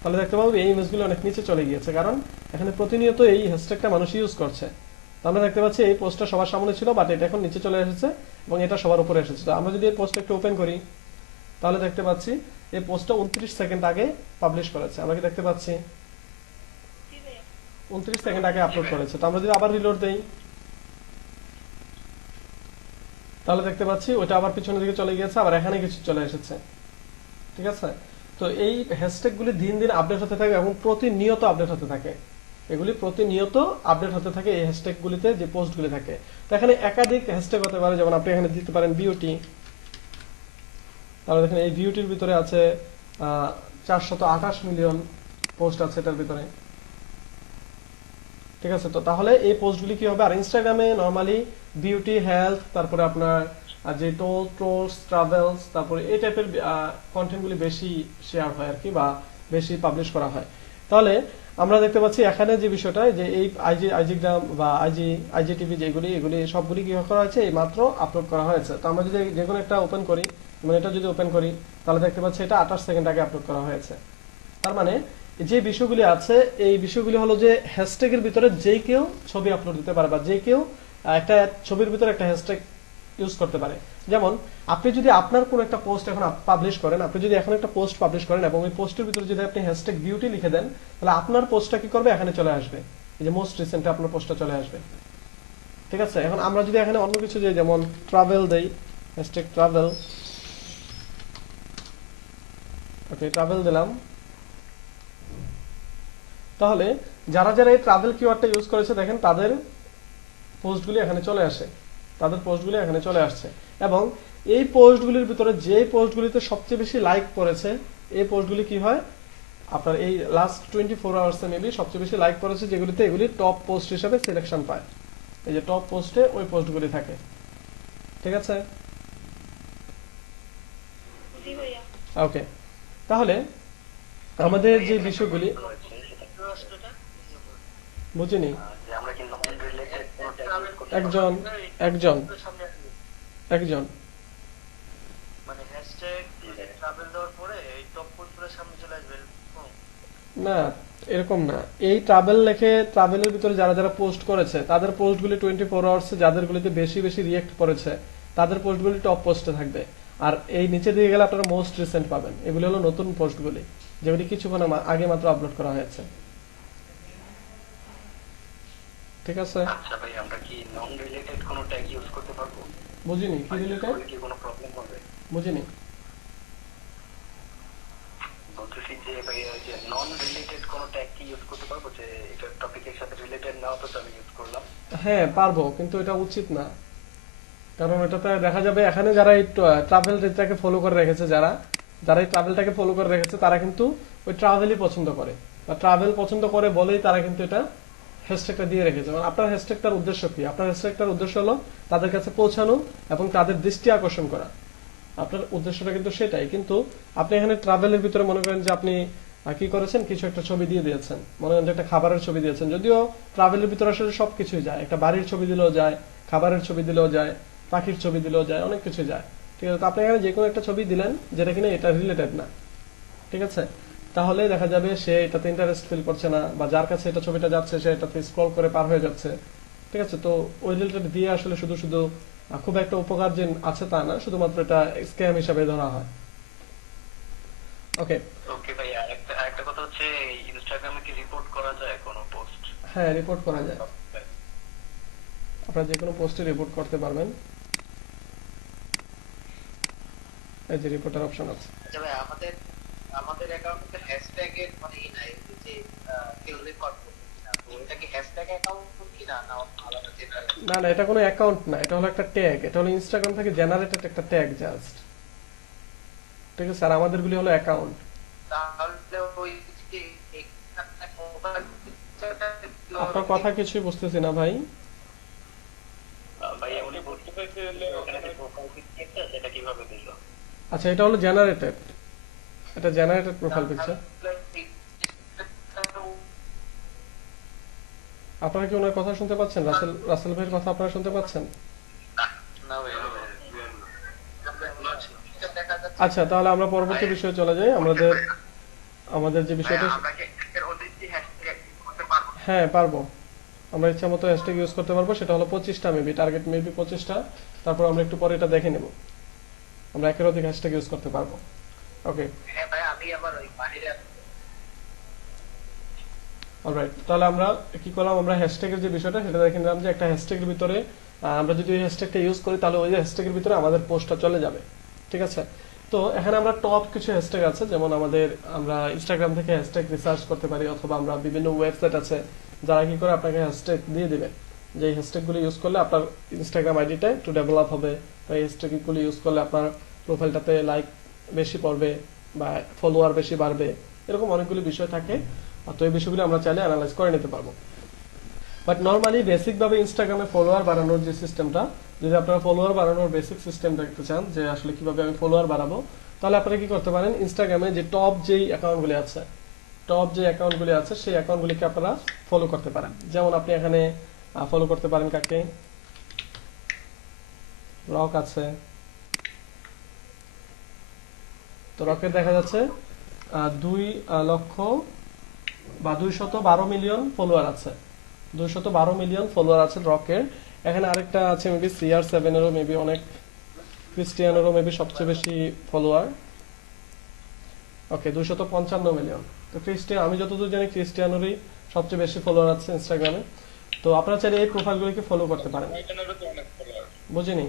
তাহলে দেখতে পাবো এই ইমেজগুলি অনেক নিচে চলে গিয়েছে, কারণ এখানে প্রতিনিয়ত এই হ্যাশট্যাগটা মানুষ ইউজ করছে। তো আমরা দেখতে পাচ্ছি এই পোস্টটা সবার সামনে ছিল, বাট এটা এখন নিচে চলে এসেছে এবং এটা সবার উপরে এসেছে। তো আমরা যদি এই পোস্টটা একটু ওপেন করি, তাহলে দেখতে পাচ্ছি এই পোস্টটা 29 সেকেন্ড আগে পাবলিশ করেছে। আমরা কি দেখতে পাচ্ছি 29 সেকেন্ড আগে আপলোড করেছে। তো আমরা যদি আবার রিলোড দেই, তাহলে দেখতে পাচ্ছি ওটা আবার পিছনের দিকে চলে গিয়েছে, আবার এখানে কিছু চলে এসেছে, ঠিক আছে। তো এই হ্যাশট্যাগগুলি দিন দিন আপডেট হতে থাকে এবং প্রতিনিয়ত আপডেট হতে থাকে, এগুলি প্রতিনিয়ত আপডেট হতে থাকে এই হ্যাশট্যাগগুলিতে যে পোস্টগুলি থাকে। তো এখানে একাধিক হ্যাশট্যাগ হতে পারে, যেমন আপনি এখানে দিতে পারেন বিউটি, তাহলে দেখেন এই ভিউটির ভিতরে আছে 428 মিলিয়ন পোস্ট আছে এটার ভিতরে। ঠিক আছে, তো তাহলে এই পোস্টগুলি কি হবে? আর ইনস্টাগ্রামে নরমালি বিউটি, হেলথ, তারপরে আপনার যে টোলস, ট্রাভেলস, তারপরে এই টাইপের কন্টেন্টগুলি বেশি শেয়ার হয় আর কি, বা বেশি পাবলিশ করা হয়। তাহলে আমরা দেখতে পাচ্ছি এখানে যে বিষয়টা, যে এই আইজিগ্রাম বা আইজিটিভি যেগুলি, এগুলি সবগুলি কি করা হয়েছে, এই মাত্র আপলোড করা হয়েছে। তো আমরা যদি যে কোনো একটা ওপেন করি, মানে এটা যদি ওপেন করি, তাহলে দেখতে পাচ্ছি এটা 28 সেকেন্ড আগে আপলোড করা হয়েছে। তার মানে যে বিষয়গুলি আছে, এই বিষয়গুলি হলো যে হ্যাশট্যাগের ভিতরে যে কেউ ছবি আপলোড দিতে পারে, বা যে কেউ একটা ছবির ভিতরে একটা হ্যাশট্যাগ ইউজ করতে পারে। যেমন আপনি যদি আপনার কোন একটা পোস্ট এখন পাবলিশ করেন, আপনি যদি এখন একটা পোস্ট পাবলিশ করেন এবং ওই পোস্টের ভিতরে যদি আপনি হ্যাশট্যাগ বিউটি লিখে দেন, তাহলে আপনার পোস্টটা কি করবে, এখানে চলে আসবে, এই যে মোস্ট রিসেন্টে আপনার পোস্টটা চলে আসবে। ঠিক আছে, এখন আমরা যদি এখানে অন্য কিছু দিই, যেমন ট্রাভেল দেই, হ্যাশট্যাগ ট্রাভেল, ওকে ট্রাভেল দিলাম, তাহলে যারা যারা এই ট্রাভেল কিওয়ার্ডটা ইউজ করেছে দেখেন তাদের পোস্টগুলি এখানে চলে আসে, তাদের পোস্টগুলি এখানে চলে আসছে। এবং এই পোস্টগুলির ভিতরে যে পোস্টগুলিতে সবচেয়ে বেশি লাইক করেছে, এই পোস্টগুলি কি হয়, আপনার এই লাস্ট 24 আওয়ার্সে মেবি সবচেয়ে বেশি লাইক করেছে যেগুলিতে, এগুলি টপ পোস্ট হিসেবে সিলেকশন পায়। এই যে টপ পোস্টে ওই পোস্টগুলি থাকে। ঠিক আছে, ওকে। তাহলে আমাদের যে বিষয়গুলি, বুঝিনি, একজন একজন একজন মানে হ্যাশট্যাগ ট্রাভেল দেওয়ার পরে এই টপ পোস্টগুলোর সামনে চলে আসবে এরকম? না, এরকম না। এই ট্রাভেল লেখে, ট্রাভেলের ভিতরে যারা যারা পোস্ট করেছে তাদের পোস্টগুলি 24 আওয়ার্সে যাদেরগুলিতে বেশি বেশি রিয়েক্ট করেছে তাদের পোস্টগুলি টপ পোস্টে থাকবে। আর এই নিচে দিয়ে গেলে আপনারা মোস্ট রিসেন্ট পাবেন, এগুলি হলো নতুন পোস্টগুলি যেগুলি কিছুক্ষণ আগে মাত্র আপলোড করা হয়েছে। ঠিক আছে, আচ্ছা ভাই, আমরা কি নন রিলেটেড কোনো ট্যাগ ইউজ করতে পারবো? বুঝিনি কি রিলেটেড, কি কোনো প্রবলেম হবে? বুঝিনি। বলতেছি যে ভাই, যে নন রিলেটেড কোনো ট্যাগ কি ইউজ করতে পারবো, যে এটা টপিকের সাথে রিলেটেড না হতো তো আমি ইউজ করলাম? হ্যাঁ পারবো, কিন্তু এটা উচিত না। কারণ এটাতে দেখা যাবে এখানে যারা এই ট্রাভেলটাকে ফলো করে রেখেছে, যারা যারা এই ট্রাভেলটাকে ফলো করে রেখেছে তারা কিন্তু ওই ট্রাভেলই পছন্দ করে, বা ট্রাভেল পছন্দ করে বলেই তারা কিন্তু এটা হ্যাশট্যাগটা দিয়ে রেখেছে। মানে আপনার হ্যাশট্যাগটার উদ্দেশ্য কি? আপনার হ্যাশট্যাগটার উদ্দেশ্য হলো তাদের কাছে পৌঁছানো এবং তাদের দৃষ্টি আকর্ষণ করা। আপনার উদ্দেশ্যটা কিন্তু সেটাই। কিন্তু আপনি এখানে ট্রাভেলের ভিতরে মনে করেন যে আপনি কি করেছেন, কিছু একটা ছবি দিয়ে দিয়েছেন, মনে করেন যে একটা খাবারের ছবি দিয়েছেন, যদিও ট্রাভেলের ভিতরে আসলে সবকিছুই যায়, একটা বাড়ির ছবি দিলেও যায়, খাবারের ছবি দিলেও যায়, পাখির ছবি দিলেও যায়, অনেক কিছু যায়। ঠিক আছে, তো আপনি এখানে যে কোনো একটা ছবি দিলেন যেটা কিনা এটা রিলেটেড না। ঠিক আছে, তাহলে দেখা যাবে সে এটাতে ইন্টারেস্ট ফিল করছে না, বা যার কাছে এটা ছবিটা যাচ্ছে সে এটাতে স্ক্রল করে পার হয়ে যাচ্ছে। ঠিক আছে, তো ওই রিলেটেড দিয়ে আসলে শুধু শুধু খুব একটা উপকার যে আছে তা না, শুধুমাত্র এটা স্ক্যাম হিসাবে ধরা হয়। ওকে, ওকে ভাই, আরেকটা কথা হচ্ছে, ইনস্টাগ্রামে কি রিপোর্ট করা যায় কোনো পোস্ট? হ্যাঁ রিপোর্ট করা যায়, আপনারা যে কোনো পোস্টে রিপোর্ট করতে পারবেন, এই যে রিপোর্টার অপশন আছে। আচ্ছা ভাই, আমাদের আমাদের অ্যাকাউন্টে হ্যাশট্যাগ এর মানে ই নাই, যে কেউ রেকর্ড করবে না, তো এটা কি হ্যাশট্যাগ অ্যাকাউন্ট কি না, না আলাদা জেনারেল? না না, এটা কোনো অ্যাকাউন্ট না, এটা হলো একটা ট্যাগ, এটা হলো ইনস্টাগ্রাম থেকে জেনারেটেড একটা ট্যাগ জাস্ট। ঠিক আছে, আর আমাদেরগুলি হলো অ্যাকাউন্ট। তাহলে ওই যে মোবাইল আপনার কথা কিছুই বুঝতেছি না ভাই। ভাই উনি বুঝতে পেরেছে, ওখানে যে প্রোফাইল পিকচারটা সেটা কিভাবে দিল? আচ্ছা, এটা হলো জেনারেটেড, এটা জেনারেটেড প্রোফাইল পিকচার। আপনারা কি ওনার কথা শুনতে পাচ্ছেন? রাসেল ভাইয়ের কথা আপনারা শুনতে পাচ্ছেন? না ভাই, দেখা যাচ্ছে। আচ্ছা, তাহলে আমরা পরবর্তী বিষয়ে চলে যাই। আমাদের যে বিষয়টা, আমরা কি এর অধিক কি হ্যাশট্যাগ করতে পারবো? হ্যাঁ পারবো, আমরা ইচ্ছা মতো হ্যাশট্যাগ ইউজ করতে পারবো। সেটা হলো 25টা, মেবি টার্গেট মেবি 25টা। তারপর আমরা একটু পরে এটা দেখে নেব, আমরা একের অধিক হ্যাশট্যাগ ইউজ করতে পারবো। ওকে, হ্যাঁ ভাই, আমি আবার ওই বাইরে অলরাইট। তাহলে আমরা কি করলাম, আমরা হ্যাশট্যাগের যে বিষয়টা সেটা দেখে নিলাম, যে একটা হ্যাশট্যাগের ভিতরে আমরা যদি ওই হ্যাশট্যাগটা ইউজ করি তাহলে ওই হ্যাশট্যাগের ভিতরে আমাদের পোস্টটা চলে যাবে। ঠিক আছে, তো এখানে আমরা টপ কিছু হ্যাশট্যাগ আছে, যেমন আমরা ইনস্টাগ্রাম থেকে হ্যাশট্যাগ রিসার্চ করতে পারি, অথবা আমরা বিভিন্ন ওয়েবসাইট আছে যারা কি করে আপনাকে হ্যাশট্যাগ দিয়ে দিবে, যে হ্যাশট্যাগুলো ইউজ করলে আপনার ইনস্টাগ্রাম আইডিটা একটু ডেভেলপ হবে, বা এই হ্যাশট্যাগুলো ইউজ করলে আপনার প্রোফাইলটাতে লাইক বেশি পড়বে বা ফলোয়ার বেশি বাড়বে, এরকম অনেকগুলি বিষয় থাকে। তো এই বিষয়গুলো আমরা চাইলে অ্যানালাইজ করে নিতে পারবো। বাট নর্মালি বেসিক ভাবে ইনস্টাগ্রামে ফলোয়ার বাড়ানোর যে সিস্টেমটা, যদি আপনারা ফলোয়ার বাড়ানোর বেসিক সিস্টেম দেখতে চান যে আসলে কিভাবে আমি ফলোয়ার বাড়াবো, তাহলে আপনারা কি করতে পারেন, ইনস্টাগ্রামে যে টপ যেই অ্যাকাউন্টগুলি আছে, সেই অ্যাকাউন্টগুলিকে আপনারা ফলো করতে পারেন। যেমন আপনি এখানে ফলো করতে পারেন কাকে, রক আছে, তো রকের দেখা যাচ্ছে 212 মিলিয়ন ফলোয়ার আছে, 212 মিলিয়ন ফলোয়ার আছে রকের। এখানে আরেকটা আছে মেবি CR7 এরও মেবি অনেক, ক্রিস্টিয়ানোরও মেবি সবচেয়ে বেশি ফলোয়ার, ওকে 255 মিলিয়ন। তো আমি যতদূর জানি ক্রিস্টিয়ানোরই সবচেয়ে বেশি ফলোয়ার আছে ইনস্টাগ্রামে। তো আপনারা চাইলে এই প্রোফাইলগুলিকে ফলো করতে পারেন। বুঝিনি,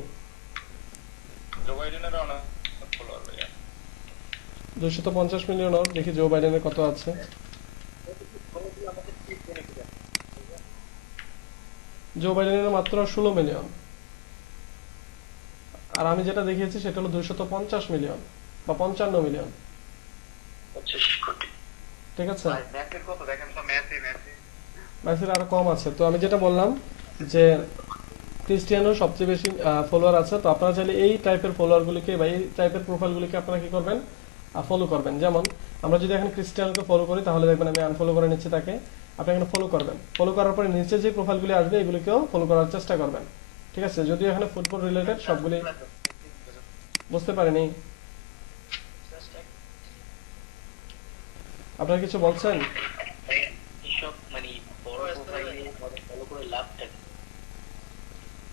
250 মিলিয়ন। দেখি জো বাইডেনের কত আছে। জো বাইডেনের মাত্র 16 মিলিয়ন, আর আমি যেটা দেখিয়েছি সেটা হলো 250 মিলিয়ন বা 55 মিলিয়ন। ঠিক আছে, মেসির আরো কম আছে। তো আমি যেটা বললাম যে ক্রিস্টিয়ানোর সবচেয়ে বেশি ফলোয়ার আছে। তো আপনারা চাইলে এই টাইপের ফলোয়ারগুলিকে বা এই টাইপের প্রোফাইলগুলিকে আপনারা কি করবেন, ফলো করবেন। যেমন আমরা যদি এখন ক্রিস্টিয়ানোকে ফলো করি, তাহলে দেখবেন আমি আনফলো করে নিচ্ছি তাকে। আপনি এখানে ফলো করবেন, ফলো করার পরে নিচে যে প্রোফাইলগুলি আসবে এগুলিকেও ফলো করার চেষ্টা করবেন। ঠিক আছে, যদিও এখানে ফুটবল রিলেটেড সবগুলি বুঝতে পারিনি। আপনারা কিছু বলছেন?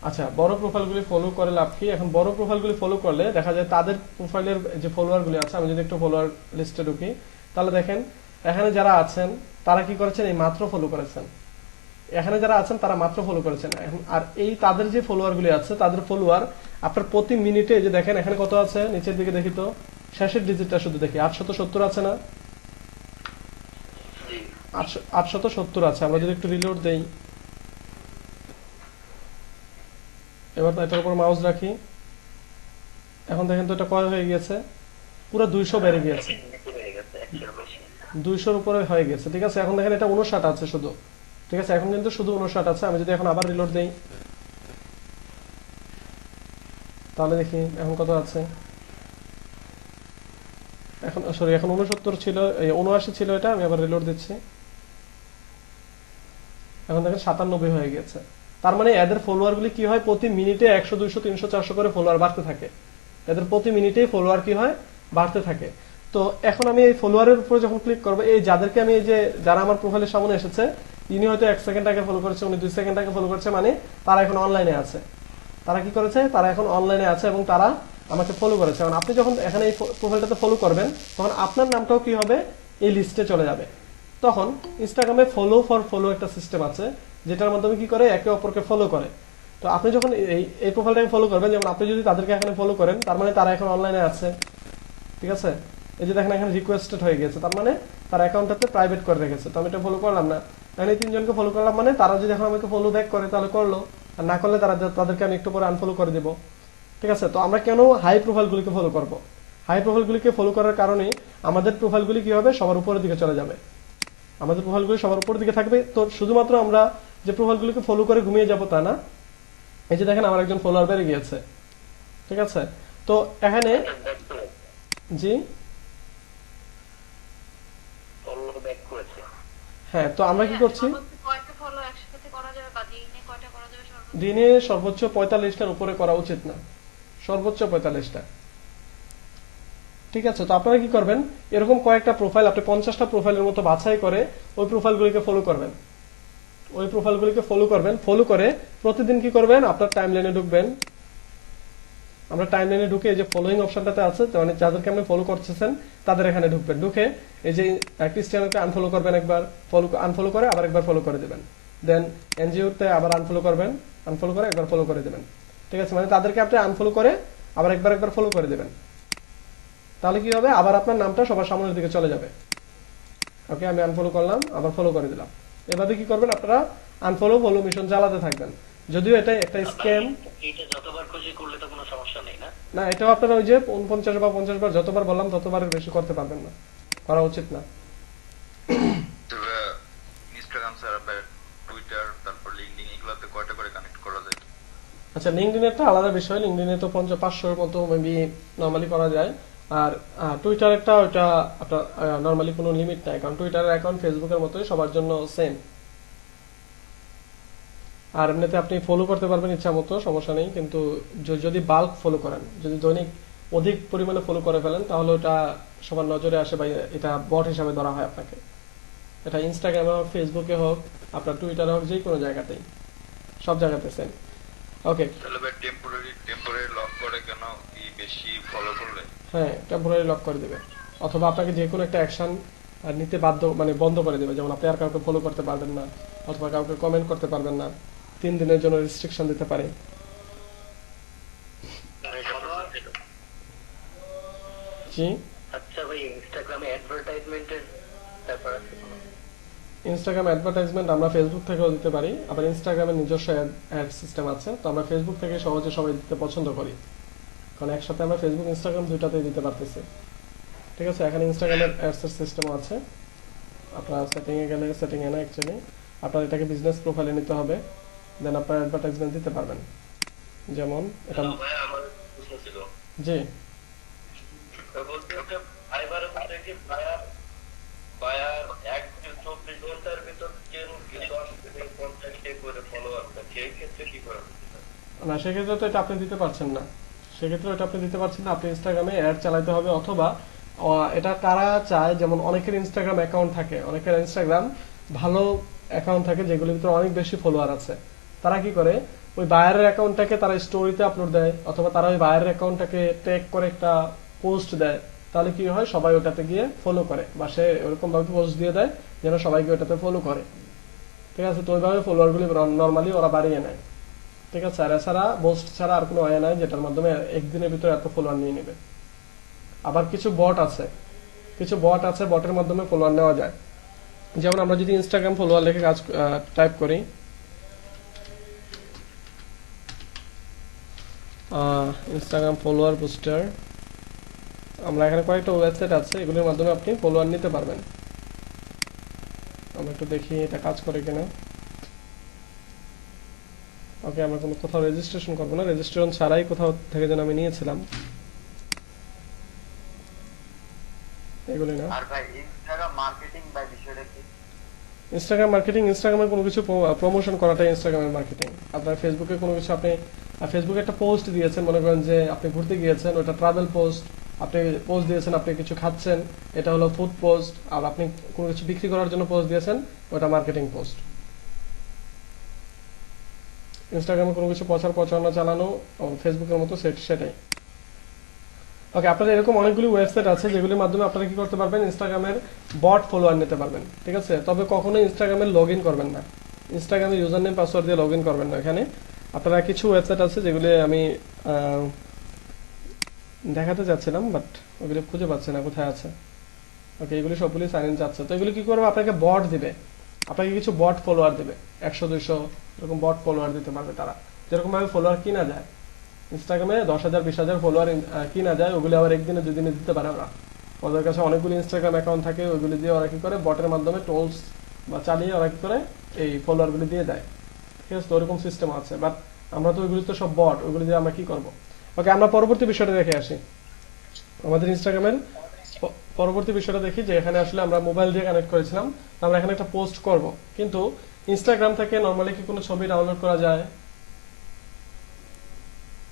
আচ্ছা, বড় প্রোফাইলগুলি ফলো করে লাভ কি? এখন বড় প্রোফাইলগুলি ফলো করলে দেখা যায় তাদের প্রোফাইলের যে ফলোয়ারগুলি আছে, আমি যদি একটু ফলোয়ার লিস্টে ঢুকি, তাহলে দেখেন এখানে যারা আছেন তারা কি করেছেন, এই মাত্র ফলো করেছেন। এখানে যারা আছেন তারা মাত্র ফলো করেছেন। আর এই তাদের যে ফলোয়ারগুলি আছে, তাদের ফলোয়ার আপনার প্রতি মিনিটে, যে দেখেন এখানে কত আছে, নিচের দিকে দেখি তো, শেষের ডিজিটটা শুধু দেখি, 870 আছে না? 870 আছে। আমরা যদি একটু রিলোড দেই, এবার এটার উপর মাউস রাখি, এখন দেখেন তো এটা কয় হয়ে গেছে, পুরো 200 বেড়ে গিয়েছে, 200-র উপরে হয়ে গেছে। ঠিক আছে, এখন দেখেন এটা 59 আছে শুধু। ঠিক আছে, এখন কিন্তু শুধু 59 আছে। আমি যদি এখন আবার রিলোড দেই, তাহলে দেখি এখন কত আছে। এখন সরি, এখন 69 ছিল, 79 ছিল এটা। আমি আবার রিলোড দিচ্ছি, এখন দেখেন 97 হয়ে গেছে। তার মানে এদের ফলোয়ারগুলি কি হয়, প্রতি মিনিটে 100, 200, 300, 400 করে ফলোয়ার বাড়তে থাকে। এদের প্রতি মিনিটেই ফলোয়ার কি হয়, বাড়তে থাকে। তো এখন আমি এই ফলোয়ারের উপরে যখন ক্লিক করবো, এই যাদেরকে আমি, এই যে যারা আমার প্রোফাইলের সামনে এসেছে, ইনি হয়তো 1 সেকেন্ড আগে ফলো করেছে, উনি 2 সেকেন্ড আগে ফলো করেছে, মানে তারা এখন অনলাইনে আছে। তারা কি করেছে, তারা এখন অনলাইনে আছে এবং তারা আমাকে ফলো করেছে। কারণ আপনি যখন এখানে এই প্রোফাইলটাতে ফলো করবেন, তখন আপনার নামটাও কি হবে, এই লিস্টে চলে যাবে। তখন ইনস্টাগ্রামে ফলো ফর ফলো একটা সিস্টেম আছে, যেটার মাধ্যমে কি করে, একে অপরকে ফলো করে। তো আপনি যখন এই প্রোফাইলটাকে ফলো করবেন, যেমন আপনি যদি তাদেরকে এখানে ফলো করেন, তার মানে তারা এখন অনলাইনে আছে। ঠিক আছে, এই যে দেখেন এখানে রিকোয়েস্টেড হয়ে গেছে, তার মানে তার অ্যাকাউন্টটাতে প্রাইভেট করে রেখেছে। তো আমি এটা ফলো করলাম না, এখন এই 3 জনকে ফলো করলাম, মানে তারা যদি এখন আমাকে ফলো ব্যাক করে তাহলে করলো, আর না করলে তাদেরকে আমি একটু পরে আনফলো করে দেবো। ঠিক আছে, তো আমরা কেন হাই প্রোফাইলগুলিকে ফলো করব? হাই প্রোফাইলগুলিকে ফলো করার কারণে আমাদের প্রোফাইলগুলি কি হবে, সবার উপরের দিকে চলে যাবে। আমাদের প্রোফাইলগুলি সবার উপরের দিকে থাকবে। তো শুধুমাত্র আমরা যে প্রোফাইলগুলিকে ফলো করে ঘুমিয়ে যাব তা না। এই যে দেখেন আমার একজন ফলোয়ার বেড়ে গিয়েছে। ঠিক আছে, তো এখানে জি হ্যাঁ, তো আমরা কি করছি, দিনে সর্বোচ্চ 45টার উপরে করা উচিত না, সর্বোচ্চ 45টা। ঠিক আছে, তো আপনারা কি করবেন, এরকম কয়েকটা প্রোফাইল, আপনি 50টা প্রোফাইলের মতো বাছাই করে ওই প্রোফাইলগুলিকে ফলো করবেন। ওই প্রোফাইলগুলিকে ফলো করবেন, ফলো করে প্রতিদিন কি করবেন, আপনার টাইমলাইনে ঢুকবেন। আমরা টাইমলাইনে ঢুকে এই যে ফলোইং অপশনটাতে আছে, মানে যাদেরকে আপনি ফলো করতেছেন তাদের এখানে ঢুকবেন। ঢুকে এই যে ক্রিস্টিয়ানোকে আনফলো করবেন, একবার আনফলো করে আবার একবার ফলো করে দেবেন। দেন এনজিওতে আবার আনফলো করবেন, আনফলো করে একবার ফলো করে দেবেন। ঠিক আছে, মানে তাদেরকে আপনি আনফলো করে আবার একবার ফলো করে দেবেন। তাহলে কি হবে, আবার আপনার নামটা সবার সামনের দিকে চলে যাবে। ওকে, আমি আনফলো করলাম, আবার ফলো করে দিলাম। এভাবে কি করবেন, আপনারা আনফলো ফলো মিশন চালাতে থাকবেন। যদিও এটা একটা স্ক্যাম। এইটা যতবার খুশি করলে তো কোনো সমস্যা নেই না? না, এটাও আপনারা ওই যে 49 বা 50 বার যতবার বললাম ততবারের বেশি করতে পারবেন না, করা উচিত না। তবে ইনস্টাগ্রাম ছাড়া টুইটার তারপর লিঙ্কডইন এগুলোতে কয়টা করে কানেক্ট করা যায়? আচ্ছা, লিঙ্কডইনেরটা আলাদা বিষয়। লিঙ্কডইনে তো 500-500 মতো মেবি নরমালি করা যায়। আর টুইটারেরটা ওইটা আপনার নরমালি কোনো লিমিট নাই, কারণ টুইটারের অ্যাকাউন্ট ফেসবুকের মতোই সবার জন্য সেম। আর এমনিতে আপনি ফলো করতে পারবেন ইচ্ছা মতো, সমস্যা নেই। কিন্তু যদি বাল্ক ফলো করেন, যদি দৈনিক অধিক পরিমাণে ফলো করে ফেলেন, তাহলে ওটা সবার নজরে আসে বা এটা বট হিসাবে ধরা হয় আপনাকে। এটা ইনস্টাগ্রামে হোক, ফেসবুকে হোক, আপনার টুইটারে হোক, যে কোনো জায়গাতেই, সব জায়গাতে সেম। ওকে, তাহলে ভাই টেম্পোরারি লক করে কেন, কি বেশি ফলো করলে? হ্যাঁ, টেম্পোরারি লক করে দেবে, অথবা আপনাকে যে কোনো একটা অ্যাকশন নিতে বাধ্য, মানে বন্ধ করে দেবে। যেমন আপনি আর কাউকে ফলো করতে পারবেন না, অথবা কাউকে কমেন্ট করতে পারবেন না, 3 দিনের জন্য রেস্ট্রিকশন দিতে পারে। জি, আচ্ছা ভাই, ইনস্টাগ্রামে অ্যাডভার্টাইজমেন্টের ব্যাপার আছে কোনো? ইনস্টাগ্রাম অ্যাডভার্টাইজমেন্ট আমরা ফেসবুক থেকেও দিতে পারি, আবার ইনস্টাগ্রামের নিজস্ব অ্যাড সিস্টেম আছে। তো আমরা ফেসবুক থেকে সহজে সবাই দিতে পছন্দ করি, কারণ একসাথে আমরা ফেসবুক ইনস্টাগ্রাম দুইটাতেই দিতে পারতেছি। ঠিক আছে, এখানে ইনস্টাগ্রামের অ্যাডস সিস্টেম আছে। আপনার সেটিংয়ে গেলে, সেটিংয়ে না অ্যাকচুয়ালি আপনার এটাকে বিজনেস প্রোফাইলে নিতে হবে, দেন আপনার অ্যাডভার্টাইজমেন্ট দিতে পারবেন। যেমন এটা, ভাই আমার প্রশ্ন ছিল, জি, বলতে হচ্ছে ফাইবারের মধ্যে কি বায়ার 24 ঘন্টার ভিতর কেউ 10 থেকে 50 কে করে ফলোয়ার থাকে, সেই ক্ষেত্রে কি করা উচিত? না সেক্ষেত্রে তো এটা আপনি দিতে পারছেন না। সেক্ষেত্রে এটা আপনি দিতে পারছেন না, আপনি ইনস্টাগ্রামে অ্যাড চালাতে হবে। অথবা এটা কারা চায়, যেমন অনেকের ইনস্টাগ্রাম অ্যাকাউন্ট থাকে, অনেকের ইনস্টাগ্রাম ভালো অ্যাকাউন্ট থাকে যেগুলোর ভিতরে অনেক বেশি ফলোয়ার আছে। তারা কি করে, ওই বায়ারের অ্যাকাউন্টটাকে তারা স্টোরিতে আপলোড দেয়, অথবা তারা ওই বায়ারের অ্যাকাউন্টটাকে ট্যাগ করে একটা পোস্ট দেয়। তাহলে কি হয়, সবাই ওটাতে গিয়ে ফলো করে, বা সে ওরকম ভাবে পোস্ট দিয়ে দেয় যেন সবাইকে ওটাতে ফলো করে। ঠিক আছে, তো ওইভাবে ফলোয়ারগুলি নর্মালি ওরা বাড়িয়ে নেয়। ঠিক আছে, আর এছাড়া পোস্ট ছাড়া আর কোনো ওয়ে নাই যেটার মাধ্যমে একদিনের ভিতরে এত ফলোয়ার নিয়ে নেবে। আবার কিছু বট আছে, বটের মাধ্যমে ফলোয়ার নেওয়া যায়। যেমন আমরা যদি ইনস্টাগ্রাম ফলোয়ার লিখে কাজ টাইপ করি, ইনস্টাগ্রাম ফলোয়ার বুস্টার, আমরা এখানে কয়েকটা ওয়েবসাইট আছে, এগুলোর মাধ্যমে আপনি ফলোয়ার নিতে পারবেন। আমরা একটু দেখি এটা কাজ করে কিনা। ওকে, আমরা কোনো কোথাও রেজিস্ট্রেশন করবো না, রেজিস্ট্রেশন ছাড়াই কোথাও থেকে যেন আমি নিয়েছিলাম, এগুলি না। আর ভাই ইনস্টাগ্রাম মার্কেটিং বা বিষয়টা কি? ইনস্টাগ্রাম মার্কেটিং, ইনস্টাগ্রামে কোনো কিছু প্রমোশন করাটাই ইনস্টাগ্রামের মার্কেটিং। আপনার ফেসবুকে কোনো কিছু, আপনি ফেসবুকে একটা পোস্ট দিয়েছেন, মনে করেন যে আপনি ঘুরতে গিয়েছেন, ওটা ট্রাভেল পোস্ট। আপনি পোস্ট দিয়েছেন আপনি কিছু খাচ্ছেন, এটা হলো ফুড পোস্ট। আর আপনি কোনো কিছু বিক্রি করার জন্য পোস্ট দিয়েছেন, ওটা মার্কেটিং পোস্ট। ইনস্টাগ্রামে কোনো কিছু প্রচারণা চালানো ফেসবুকের মতো সেটাই। ওকে, আপনাদের এরকম অনেকগুলি ওয়েবসাইট আছে যেগুলির মাধ্যমে আপনারা কি করতে পারবেন, ইনস্টাগ্রামের বট ফলোয়ার নিতে পারবেন। ঠিক আছে, তবে কখনো ইনস্টাগ্রামে লগ ইন করবেন না, ইনস্টাগ্রামে ইউজার নেম পাসওয়ার্ড দিয়ে লগ ইন করবেন না। এখানে আপনারা কিছু ওয়েবসাইট আছে যেগুলি আমি দেখাতে চাচ্ছিলাম, বাট ওগুলি খুঁজে পাচ্ছি না কোথায় আছে। ওকে, এগুলি সবগুলি সাইন ইন যাচ্ছে। তো এগুলি কি করবে, আপনাকে বট দিবে, আপনাকে কিছু বট ফলোয়ার দিবে, 100-200 এরকম বট ফলোয়ার দিতে পারবে তারা। যেরকম ভাবে ফলোয়ার কিনা যায় ইনস্টাগ্রামে, 10,000-20,000 ফলোয়ার কিনা যায়, ওগুলি আবার একদিনে 2 দিনে দিতে পারে ওরা। ওদের কাছে অনেকগুলি ইনস্টাগ্রাম অ্যাকাউন্ট থাকে, ওইগুলি দিয়ে ওরা কি করে, বটের মাধ্যমে টোলস বা চালিয়ে ওরা কি করে এই ফলোয়ারগুলি দিয়ে দেয়। ঠিক আছে, তো ওরকম সিস্টেম আছে, বাট আমরা তো ওইগুলি তো সব বট, ওইগুলি দিয়ে আমরা কি করব। ওকে, আমরা পরবর্তী বিষয়টা দেখে আসি। আমাদের ইনস্টাগ্রামের পরবর্তী বিষয়টা দেখি, যে এখানে আসলে আমরা মোবাইল দিয়ে কানেক্ট করেছিলাম, তো আমরা এখানে একটা পোস্ট করব, কিন্তু ইনস্টাগ্রাম থেকে নরমালি কি কোনো ছবি ডাউনলোড করা যায়?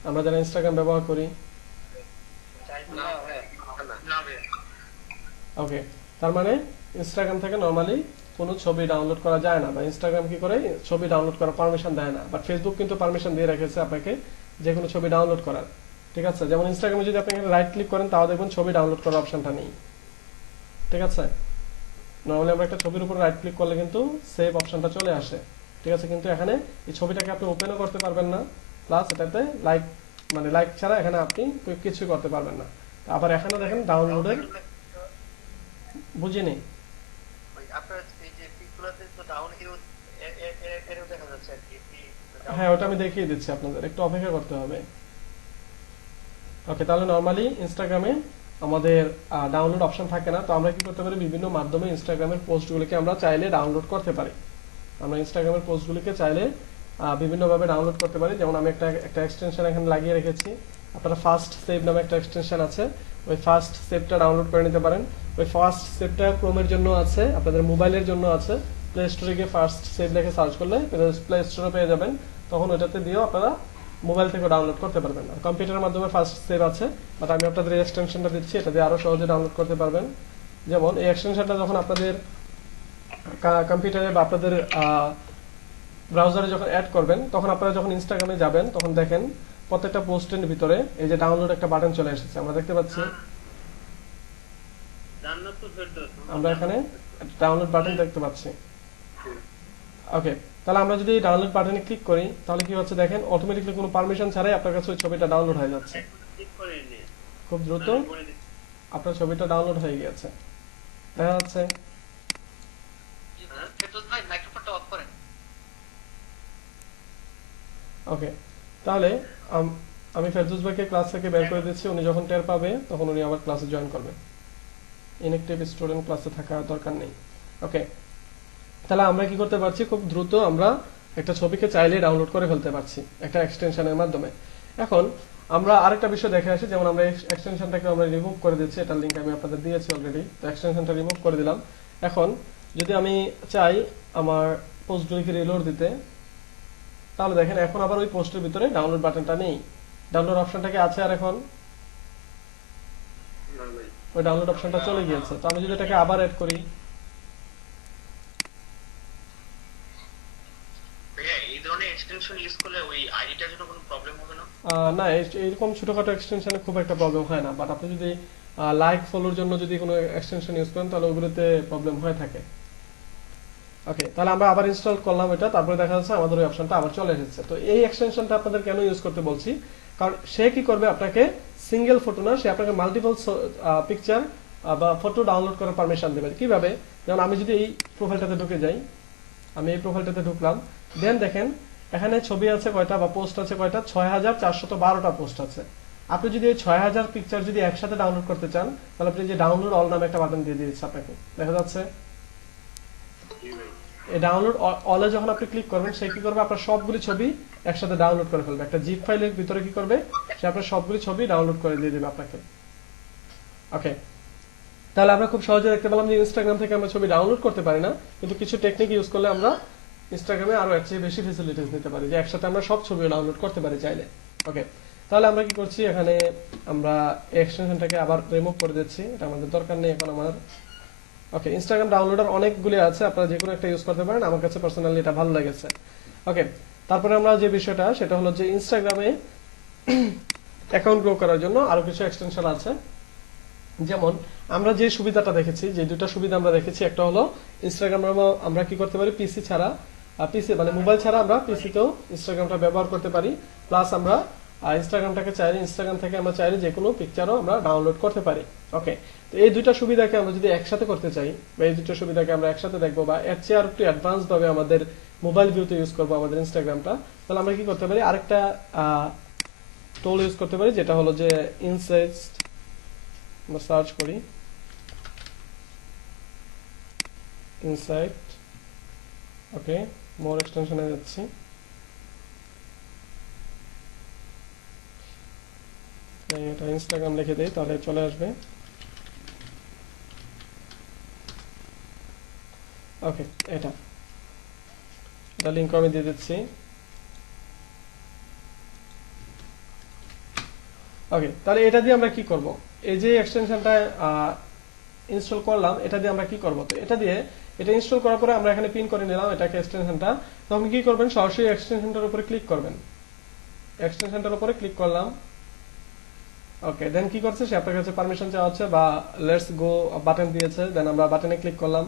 আমরা যারা ইনস্টাগ্রাম ব্যবহার করি, ওকে, তার মানে ইনস্টাগ্রাম থেকে নরমালি কোনো ছবি ডাউনলোড করা যায় না, বা ইনস্টাগ্রাম কি করে ছবি ডাউনলোড করার পারমিশন দেয় না। বাট ফেসবুক কিন্তু পারমিশন দিয়ে রেখেছে আপনাকে যে কোনো ছবি ডাউনলোড করার। ঠিক আছে, যেমন ইনস্টাগ্রামে যদি আপনি রাইট ক্লিক করেন, তাও দেখবেন ছবি ডাউনলোড করার অপশনটা নেই। ঠিক আছে, নরমালি আমরা একটা ছবির উপর রাইট ক্লিক করলে কিন্তু সেভ অপশনটা চলে আসে। ঠিক আছে, কিন্তু এখানে এই ছবিটাকে আপনি ওপেনও করতে পারবেন না, প্লাস এটাতে লাইক ছাড়া এখানে আপনি কিছু করতে পারবেন না। আবার এখানে দেখেন ডাউনলোডের, বুঝিনি আপনার এই যে পিকগুলোতে তো ডাউন হিরো এরও দেখা যাচ্ছে আর কি, হ্যাঁ ওটা আমি দেখিয়ে দিচ্ছি আপনাদের, একটু অপেক্ষা করতে হবে। ওকে, তাহলে নরমালি ইনস্টাগ্রামে আমাদের ডাউনলোড অপশন থাকে না, তো আমরা কি করতে পারি, বিভিন্ন মাধ্যমে ইনস্টাগ্রামের পোস্টগুলিকে আমরা চাইলে ডাউনলোড করতে পারি। আমরা ইনস্টাগ্রামের পোস্টগুলিকে চাইলে বিভিন্নভাবে ডাউনলোড করতে পারি। যেমন আমি একটা এক্সটেনশন এখানে লাগিয়ে রেখেছি, আপনারা ফার্স্ট সেভ নামে একটা এক্সটেনশন আছে, ওই ফার্স্ট সেভটা ডাউনলোড করে নিতে পারেন। ওই ফার্স্ট সেভটা ক্রোমের জন্য আছে, আপনাদের মোবাইলের জন্য আছে। প্লে স্টোরে গিয়ে ফার্স্ট সেভ লিখে সার্চ করলে প্লে স্টোরে পেয়ে যাবেন, তখন ওটাতে দিয়েও আপনারা মোবাইল থেকে ডাউনলোড করতে পারবেন। আর কম্পিউটারের মাধ্যমে ফার্স্ট সেভ আছে, বাট আমি আপনাদের এই এক্সটেনশনটা দিচ্ছি, এটা দিয়ে আরো সহজে ডাউনলোড করতে পারবেন। যেমন এই এক্সটেনশনটা যখন আপনাদের কম্পিউটারে বা আপনাদের ব্রাউজারে যখন অ্যাড করবেন, তখন আপনারা যখন ইনস্টাগ্রামে যাবেন, তখন দেখেন প্রত্যেকটা পোস্টের ভিতরে এই যে ডাউনলোড একটা বাটন চলে এসেছে, আমরা দেখতে পাচ্ছি। আমরা এখানে ডাউনলোড বাটন দেখতে পাচ্ছি। ওকে, তাহলে আমরা যদি ডাউনলোড বাটনে ক্লিক করি, তাহলে কি হচ্ছে দেখেন, অটোমেটিক্যালি কোনো পারমিশন ছাড়াই আপনার কাছে ওই ছবিটা ডাউনলোড হয়ে যাচ্ছে। খুব দ্রুত আপনার ছবিটা ডাউনলোড হয়ে গিয়েছে, দেখা যাচ্ছে। ফেরদৌস ভাই মাইক্রোফোনটা অফ করেন। ওকে, তাহলে আমি ফেরদৌস ভাইকে ক্লাস থেকে বের করে দিচ্ছি, উনি যখন টের পাবে তখন উনি আবার ক্লাসে জয়েন করবে। ইনঅ্যাক্টিভ স্টুডেন্ট ক্লাসে থাকা দরকার নেই। ওকে, তাহলে আমরা কি করতে পারছি, খুব দ্রুত আমরা একটা ছবিকে চাইলে ডাউনলোড করে ফেলতে পারছি একটা এক্সটেনশনের মাধ্যমে। এখন আমরা আরেকটা বিষয় দেখে আসি, যেমন আমরা এক্সটেনশনটাকে আমরা রিমুভ করে দিচ্ছি, এটার লিংক আমি আপনাদের দিয়েছি অলরেডি। তো এক্সটেনশনটা রিমুভ করে দিলাম। এখন যদি আমি চাই আমার পোস্টগুলিকে রিলোড দিতে, তাহলে দেখেন এখন আবার ওই পোস্টের ভিতরে ডাউনলোড বাটনটা নেই, ডাউনলোড অপশনটাকে আছে, আর এখন না ভাই, ওই ডাউনলোড অপশনটা চলে গিয়েছে। তো আমি যদি এটাকে আবার অ্যাড করি, ভাইয়া এই ধরনের এক্সটেনশন ইউজ করলে ওই আইডিটার জন্য কোনো প্রবলেম হবে না? না এইরকম ছোটখাটো এক্সটেনশনে খুব একটা প্রবলেম হয় না, বাট আপনি যদি লাইক ফলোর জন্য যদি কোনো এক্সটেনশন ইউজ করেন, তাহলে ওগুলোতে প্রবলেম হয়ে থাকে। ওকে, তাহলে আমরা আবার ইনস্টল করলাম এটা, তারপরে দেখা যাচ্ছে আমাদের ওই অপশনটা আবার চলে এসেছে। তো এই এক্সটেনশনটা আপনাদের কেন ইউজ করতে বলছি, কারণ সে কি করবে, আপনাকে সিঙ্গেল ফটো না, সে আপনাকে মাল্টিপল পিকচার বা ফটো ডাউনলোড করার পারমিশন দেবে। কিভাবে, যেমন আমি যদি এই প্রোফাইলটাতে ঢুকে যাই, আমি এই প্রোফাইলটাতে ঢুকলাম, দেন দেখেন এখানে ছবি আছে কয়টা বা পোস্ট আছে কয়টা, 6412টা পোস্ট আছে। আপনি যদি এই 6000 পিকচার যদি একসাথে ডাউনলোড করতে চান, তাহলে আপনি যে ডাউনলোড অল নামে একটা বাটন দিয়ে দিয়েছে আপনাকে, দেখা যাচ্ছে। এই ডাউনলোড অলে যখন আপনি ক্লিক করবেন, সে কি করবে, আপনার সবগুলি ছবি একসাথে ডাউনলোড করে ফেলবে। একটা জিপ ফাইলের ভিতরে কি করবে, সে আপনার সবগুলি ছবি ডাউনলোড করে দিয়ে দেবে আপনাকে। ওকে, তাহলে আমরা খুব সহজে দেখতে পেলাম যে ইনস্টাগ্রাম থেকে আমরা ছবি ডাউনলোড করতে পারি না, কিন্তু কিছু টেকনিক ইউজ করলে আমরা ইনস্টাগ্রামে আরো এর চেয়ে বেশি ফেসিলিটিস নিতে পারি, যে একসাথে আমরা সব ছবি ডাউনলোড করতে পারি চাইলে। ওকে, তাহলে আমরা কি করছি, এখানে আমরা এক্সটেনশনটাকে আবার রিমুভ করে দিচ্ছি, এটা আমাদের দরকার নেই এখন আমার। ওকে, ইনস্টাগ্রাম ডাউনলোডার অনেকগুলি আছে, আপনারা যে কোনো একটা ইউজ করতে পারেন, আমার কাছে পার্সোনালি এটা ভালো লেগেছে। ওকে, তারপরে আমরা যে বিষয়টা, সেটা হলো যে ইনস্টাগ্রামে অ্যাকাউন্ট গ্রো করার জন্য আরো কিছু এক্সটেনশন আছে। যেমন আমরা যে সুবিধাটা দেখেছি, যে দুটো সুবিধা আমরা দেখেছি, একটা হলো ইনস্টাগ্রাম আমরা কি করতে পারি, পিসি ছাড়া, পিসি মানে মোবাইল ছাড়া আমরা পিসিতেও ইনস্টাগ্রামটা ব্যবহার করতে পারি। প্লাস আমরা ইনস্টাগ্রামটাকে চাইলে, ইনস্টাগ্রাম থেকে আমরা চাইলে যে কোনো পিকচারও আমরা ডাউনলোড করতে পারি। ওকে, তো এই দুইটা সুবিধাকে আমরা যদি একসাথে করতে চাই, বা এই দুটো সুবিধাকে আমরা একসাথে দেখবো, বা এর চেয়ে আর একটু অ্যাডভান্স ভাবে আমাদের মোবাইল ভিউতে ইউজ করবো আমাদের ইনস্টাগ্রামটা, তাহলে আমরা কি করতে পারি, আরেকটা টুল ইউজ করতে পারি, যেটা হলো যে ইনসাইটস। আমরা সার্চ করি ইনসাইট। ওকে, মোর এক্সটেনশনে যাচ্ছি। এটা ইনস্টাগ্রাম লিখে দেই, তাহলে চলে আসবে। ওকে, এটা লিংক আমি দিয়ে দিচ্ছি। ওকে, তাহলে এটা দিয়ে আমরা কি করব, এই যে এক্সটেনশনটা ইনস্টল করলাম, এটা দিয়ে আমরা কি করব, তো এটা ইনস্টল করার পরে আমরা এখানে পিন করে নিলাম এটাকে এক্সটেনশনটা। তো আপনি কি করবেন, সরাসরি এক্সটেনশনটার উপরে ক্লিক করবেন। এক্সটেনশনটার উপরে ক্লিক করলাম। ওকে, দেন কি করছে, সে আপনার কাছে পারমিশন চাওয়া হচ্ছে বা লেটস গো বাটন দিয়েছে, দেন আমরা বাটনে ক্লিক করলাম।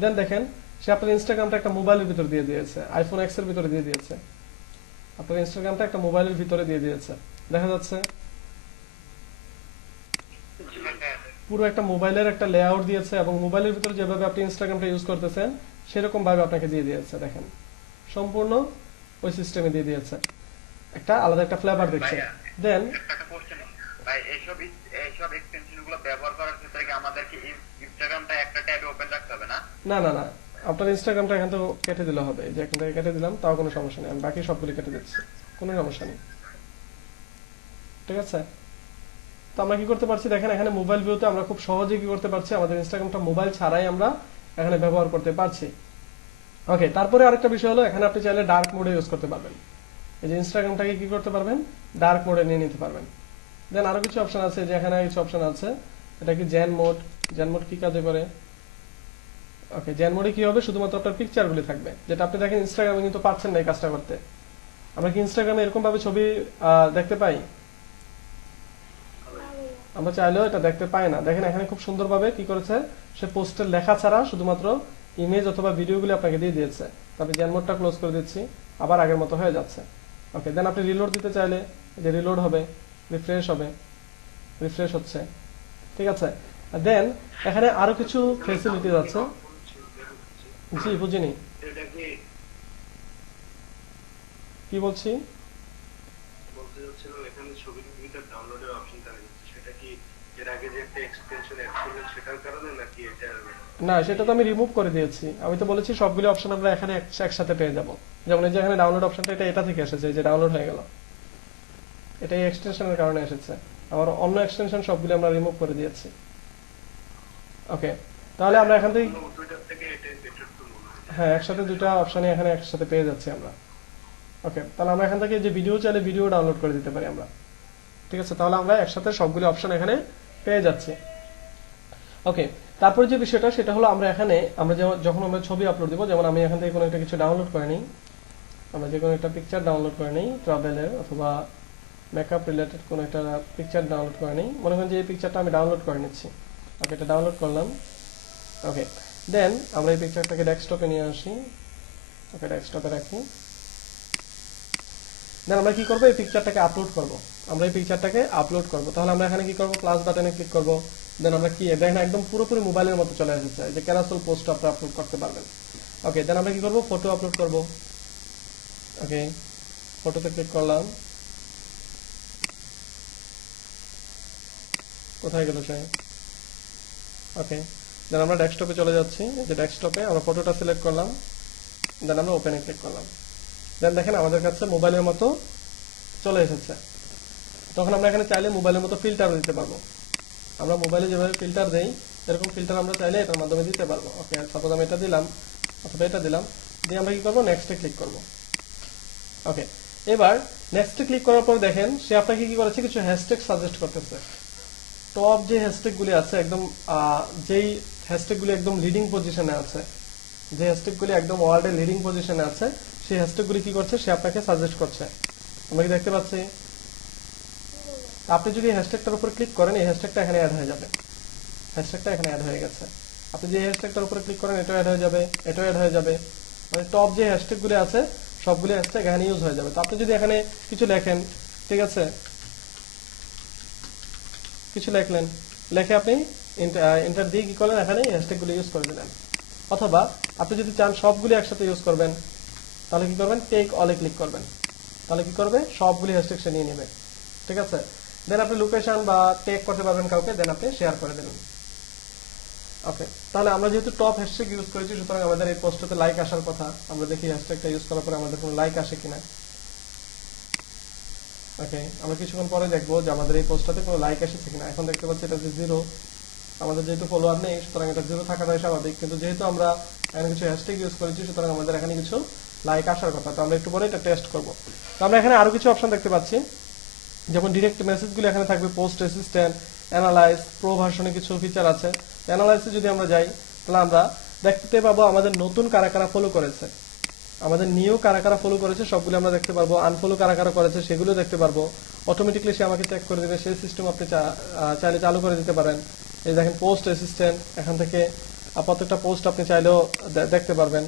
দেন দেখেন সে আপনার ইনস্টাগ্রামটা একটা মোবাইলের ভিতরে দিয়ে দিয়েছে, আইফোন এক্স এর ভিতরে দিয়ে দিয়েছে। আপনার ইনস্টাগ্রামটা একটা মোবাইলের ভিতরে দিয়ে দিয়েছে, দেখা যাচ্ছে পুরো একটা মোবাইলের একটা লেআউট দিয়েছে, এবং মোবাইলের ভিতরে যেভাবে আপনি ইনস্টাগ্রামটা ইউজ করতেছেন সেরকম ভাবে আপনাকে দিয়ে দিয়েছে। দেখেন সম্পূর্ণ ওই সিস্টেমে দিয়ে দিয়েছে, একটা আলাদা একটা ফ্লেভার দিচ্ছে। দেন একটা কোশ্চেন ভাই, এইসব এক্সটেনশন গুলো ব্যবহার করার ক্ষেত্রে কি আমাদেরকে ইনস্টাগ্রামটা একটা ট্যাবে ওপেন রাখতে হবে না? না না না, আপনার ইনস্টাগ্রামটা এখান থেকে কেটে দিলে হবে, যে এখান থেকে কেটে দিলাম তাও কোনো সমস্যা নেই, আমি বাকি সবগুলি কেটে দিচ্ছি, কোনো সমস্যা নেই। ঠিক আছে, তো আমরা কি করতে পারছি দেখেন, এখানে মোবাইল ভিউতে আমরা খুব সহজে কি করতে পারছি, আমাদের ইনস্টাগ্রামটা মোবাইল ছাড়াই আমরা এখানে ব্যবহার করতে পারছি। ওকে, তারপরে আরেকটা বিষয় হলো, এখানে আপনি চাইলে ডার্ক মোডে ইউজ করতে পারবেন, এই যে ইনস্টাগ্রামটাকে কি করতে পারবেন, ডার্ক মোডে নিয়ে নিতে পারবেন। দেন আরো কিছু অপশন আছে, যে এখানে কিছু অপশন আছে, এটা কি জেন মোড। জেন মোড কি কাজে করে? ওকে, জেন মোডে কি হবে, শুধুমাত্র আপনার পিকচারগুলি থাকবে, যেটা আপনি দেখেন ইনস্টাগ্রামে কিন্তু পাচ্ছেন না এই কাজটা করতে। আমরা কি ইনস্টাগ্রামে এরকম ভাবে ছবি দেখতে পাই? আমরা চাইলেও এটা দেখতে পাই না। দেখেন এখানে খুব সুন্দরভাবে কি করেছে, সে পোস্টের লেখা ছাড়া শুধুমাত্র ইমেজ অথবা ভিডিওগুলি আপনাকে দিয়ে দিয়েছে। তবে জেন মোডটা ক্লোজ করে দিচ্ছি, আবার আগের মতো হয়ে যাচ্ছে। ওকে, দেন আপনি রিলোড দিতে চাইলে যে রিলোড হবে, রিফ্রেশ হবে, রিফ্রেশ হচ্ছে। ঠিক আছে, দেন এখানে আরো কিছু ফ্যাসিলিটিস আছে। জি বুঝিনি এটা কি বলছি। বলতে যাচ্ছিল, এখানে ছবির ভিতর ডাউনলোডের অপশন দেখা যাচ্ছে, সেটা কি এর আগে যে একটা এক্সটেনশন অ্যাড করলেন সেটার কারণে নাকি এটা? না, সেটা তো আমি রিমুভ করে দিয়েছি। আমি তো বলেছি সবগুলো অপশন আমরা এখানে একসাথে পেয়ে যাব। যেমন এই যে এখানে ডাউনলোড অপশনটা, এটা থেকে এসেছে, এই যে ডাউনলোড হয়ে গেল, এটা এই এক্সটেনশনের কারণে এসেছে। আবার অন্য এক্সটেনশন সবগুলো আমরা রিমুভ করে দিয়েছি। ওকে, তাহলে আমরা এখান থেকে হ্যাঁ একসাথে দুটো অপশনই এখানে একসাথে পেয়ে যাচ্ছি আমরা। ওকে, তাহলে আমরা এখান থেকে যে ভিডিও চাইলে ভিডিও ডাউনলোড করে দিতে পারি আমরা। ঠিক আছে, তাহলে আমরা একসাথে সবগুলো অপশন এখানে পেয়ে যাচ্ছি। ওকে, তারপর যে বিষয়টা সেটা হলো, আমরা এখানে আমরা যখন আমরা ছবি আপলোড দিব, যেমন আমি এখান থেকে কোনো একটা কিছু ডাউনলোড করে নিই, আমরা যে কোনো একটা পিকচার ডাউনলোড করে নিই, ট্রাভেলের অথবা মেকআপ রিলেটেড কোনো একটা পিকচার ডাউনলোড করে নিই। মনে করেন যে এই পিকচারটা আমি ডাউনলোড করে নিচ্ছি। ওকে, এটা ডাউনলোড করলাম। ওকে, দেন আমরা এই পিকচারটাকে ডেস্কটপে নিয়ে আসি। ওকে, ডেস্কটপে রাখি। দেন আমরা কি করবো, এই পিকচারটাকে আপলোড করব। আমরা এই পিকচারটাকে আপলোড করব। তাহলে আমরা এখানে কি করব, প্লাস বাটনে ক্লিক করব। দেন আমরা কি দেখেন একদম পুরোপুরি মোবাইলের মতো চলে এসেছে, যে ক্যারাসেল পোস্ট আপনি আপলোড করতে পারবেন। ওকে, দেন আমরা কি করব, ফটো আপলোড করব। ওকে, ফটোতে ক্লিক করলাম। কোথায় গেল সে? ওকে, দেন আমরা ডেস্কটপে চলে যাচ্ছি। যে ডেস্কটপে আমরা ফটোটা সিলেক্ট করলাম, দেন আমরা ওপেনে ক্লিক করলাম। দেন দেখেন আমাদের কাছে মোবাইলের মতো চলে এসেছে। তখন আমরা এখানে চাইলে মোবাইলের মতো ফিল্টারও দিতে পারবো। আমরা মোবাইলে যেভাবে ফিল্টার দেই, এরকম ফিল্টার আমরা চাইলে এটার মাধ্যমে দিতে পারবো। ওকে, সাপোজ আমি এটা দিলাম অথবা এটা দিলাম, দিয়ে আমরা কি করবো, নেক্সটে ক্লিক করবো। ওকে, এবার নেক্সটে ক্লিক করার পর দেখেন সে আপনাকে কি করেছে, কিছু হ্যাশট্যাগ সাজেস্ট করতেছে। টপ যে হ্যাশট্যাগ গুলি আছে, একদম যেই হ্যাশট্যাগ গুলি একদম লিডিং পজিশনে আছে, যে হ্যাশট্যাগ গুলি একদম ওয়ার্ল্ডের লিডিং পজিশনে আছে, সেই হ্যাশট্যাগ গুলি কি করছে, সে আপনাকে সাজেস্ট করছে। আমরা কি দেখতে পাচ্ছি? আপনি যদি হ্যাশট্যাগটার উপর ক্লিক করেন, এই হ্যাশট্যাগটা এখানে অ্যাড হয়ে যাবে। হ্যাশট্যাগটা এখানে অ্যাড হয়ে গেছে। আপনি যে হ্যাশট্যাগটার উপরে ক্লিক করেন, এটাও অ্যাড হয়ে যাবে, এটাও অ্যাড হয়ে যাবে। মানে টপ যে হ্যাশট্যাগগুলি আছে সবগুলি হ্যাশট্যাগ এখানে ইউজ হয়ে যাবে। তো আপনি যদি এখানে কিছু লেখেন, ঠিক আছে, কিছু লেখলেন, লেখে আপনি এন্টার দিয়ে কি করলেন, এখানে হ্যাশট্যাগগুলি ইউজ করে দিলেন। অথবা আপনি যদি চান সবগুলি একসাথে ইউজ করবেন, তাহলে কি করবেন, টেক অলে ক্লিক করবেন। তাহলে কি করবে, সবগুলি হ্যাশট্যাগ সে নিয়ে নেবে। ঠিক আছে, দেন আপনি লোকেশন বা টেক করতে পারবেন কাউকে, দেন আপনি শেয়ার করে দেবেন। ওকে, তাহলে আমরা যেহেতু টপ হ্যাশট্যাগ ইউজ করেছি, সুতরাং আমাদের এই পোস্টটাতে লাইক আসার কথা। আমরা দেখি হ্যাশট্যাগটা ইউজ করার পরে আমাদের কোনো লাইক আসে কিনা। ওকে, আমরা কিছুক্ষণ পরে দেখবো যে আমাদের এই পোস্টটাতে কোনো লাইক এসেছে কিনা। এখন দেখতে পাচ্ছি এটা যে 0, আমাদের যেহেতু ফলোয়ার নেই, সুতরাং এটা 0 থাকাটাই স্বাভাবিক। কিন্তু যেহেতু আমরা এখানে কিছু হ্যাশট্যাগ ইউজ করেছি, সুতরাং আমাদের এখানে কিছু লাইক আসার কথা। তো আমরা একটু পরে এটা টেস্ট করবো। তো আমরা এখানে আরো কিছু অপশন দেখতে পাচ্ছি, যেমন ডিরেক্ট মেসেজগুলো এখানে থাকবে, পোস্ট অ্যাসিস্ট্যান্ট, অ্যানালাইজ, প্রো ভার্সনে কিছু ফিচার আছে। অ্যানালাইজে যদি আমরা যাই, তাহলে আমরা দেখতে পাবো আমাদের নতুন কারা কারা ফলো করেছে, আমাদের নিউ কারা কারা ফলো করেছে সবগুলো আমরা দেখতে পারবো। আনফলো কারা কারা করেছে সেগুলো দেখতে পারবো। অটোমেটিকলি সে আমাকে চেক করে দেবে, সেই সিস্টেম আপনি চাইলে চালু করে দিতে পারেন। এই দেখেন পোস্ট অ্যাসিস্ট্যান্ট, এখান থেকে প্রত্যেকটা পোস্ট আপনি চাইলেও দেখতে পারবেন,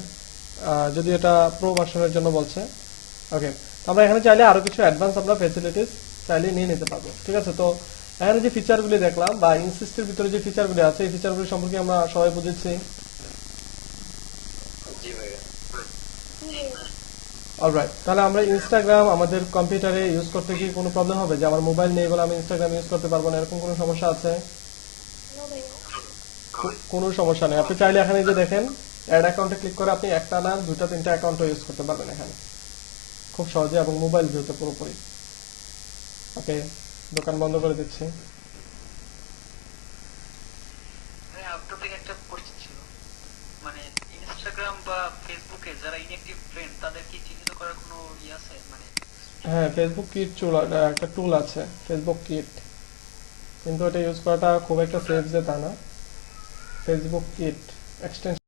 যদি এটা প্রো ভার্সনের জন্য বলছে। ওকে, আমরা এখানে চাইলে আরো কিছু অ্যাডভান্স আমরা ফ্যাসিলিটিস চাইলে নিয়ে নিতে পারবো। ঠিক আছে, তো এখানে যে ফিচারগুলি দেখলাম বা ইনসিস্টের ভিতরে যে ফিচারগুলি আছে, এই ফিচারগুলি সম্পর্কে আমরা সবাই বুঝেছি। জি ভাইয়া। অলরাইট, তাহলে আমরা ইনস্টাগ্রাম আমাদের কম্পিউটারে ইউজ করতে কি কোনো প্রবলেম হবে, যে আমার মোবাইল নেই বলে আমি ইনস্টাগ্রাম ইউজ করতে পারবো না, এরকম কোনো সমস্যা আছে? কোনো সমস্যা নেই। আপনি চাইলে এখানে যে দেখেন অ্যাড অ্যাকাউন্টে ক্লিক করে আপনি একটা না দুটা তিনটা অ্যাকাউন্টও ইউজ করতে পারবেন এখানে খুব সহজে এবং মোবাইল ভিউতে পুরোপুরি। ওকে, দোকান বন্ধ করে দিচ্ছি। আপনার থেকে একটা কোশ্চেন ছিল, মানে ইনস্টাগ্রাম বা ফেসবুকে যারা ইনঅ্যাক্টিভ ফ্রেন্ড তাদের কি চিহ্নিত করার কোনো ইয়ে আছে মানে? হ্যাঁ, ফেসবুক কিট একটা টুল আছে, ফেসবুক কিট, কিন্তু এটা ইউজ করাটা খুব একটা সেফ যে তা না। Facebook kit extension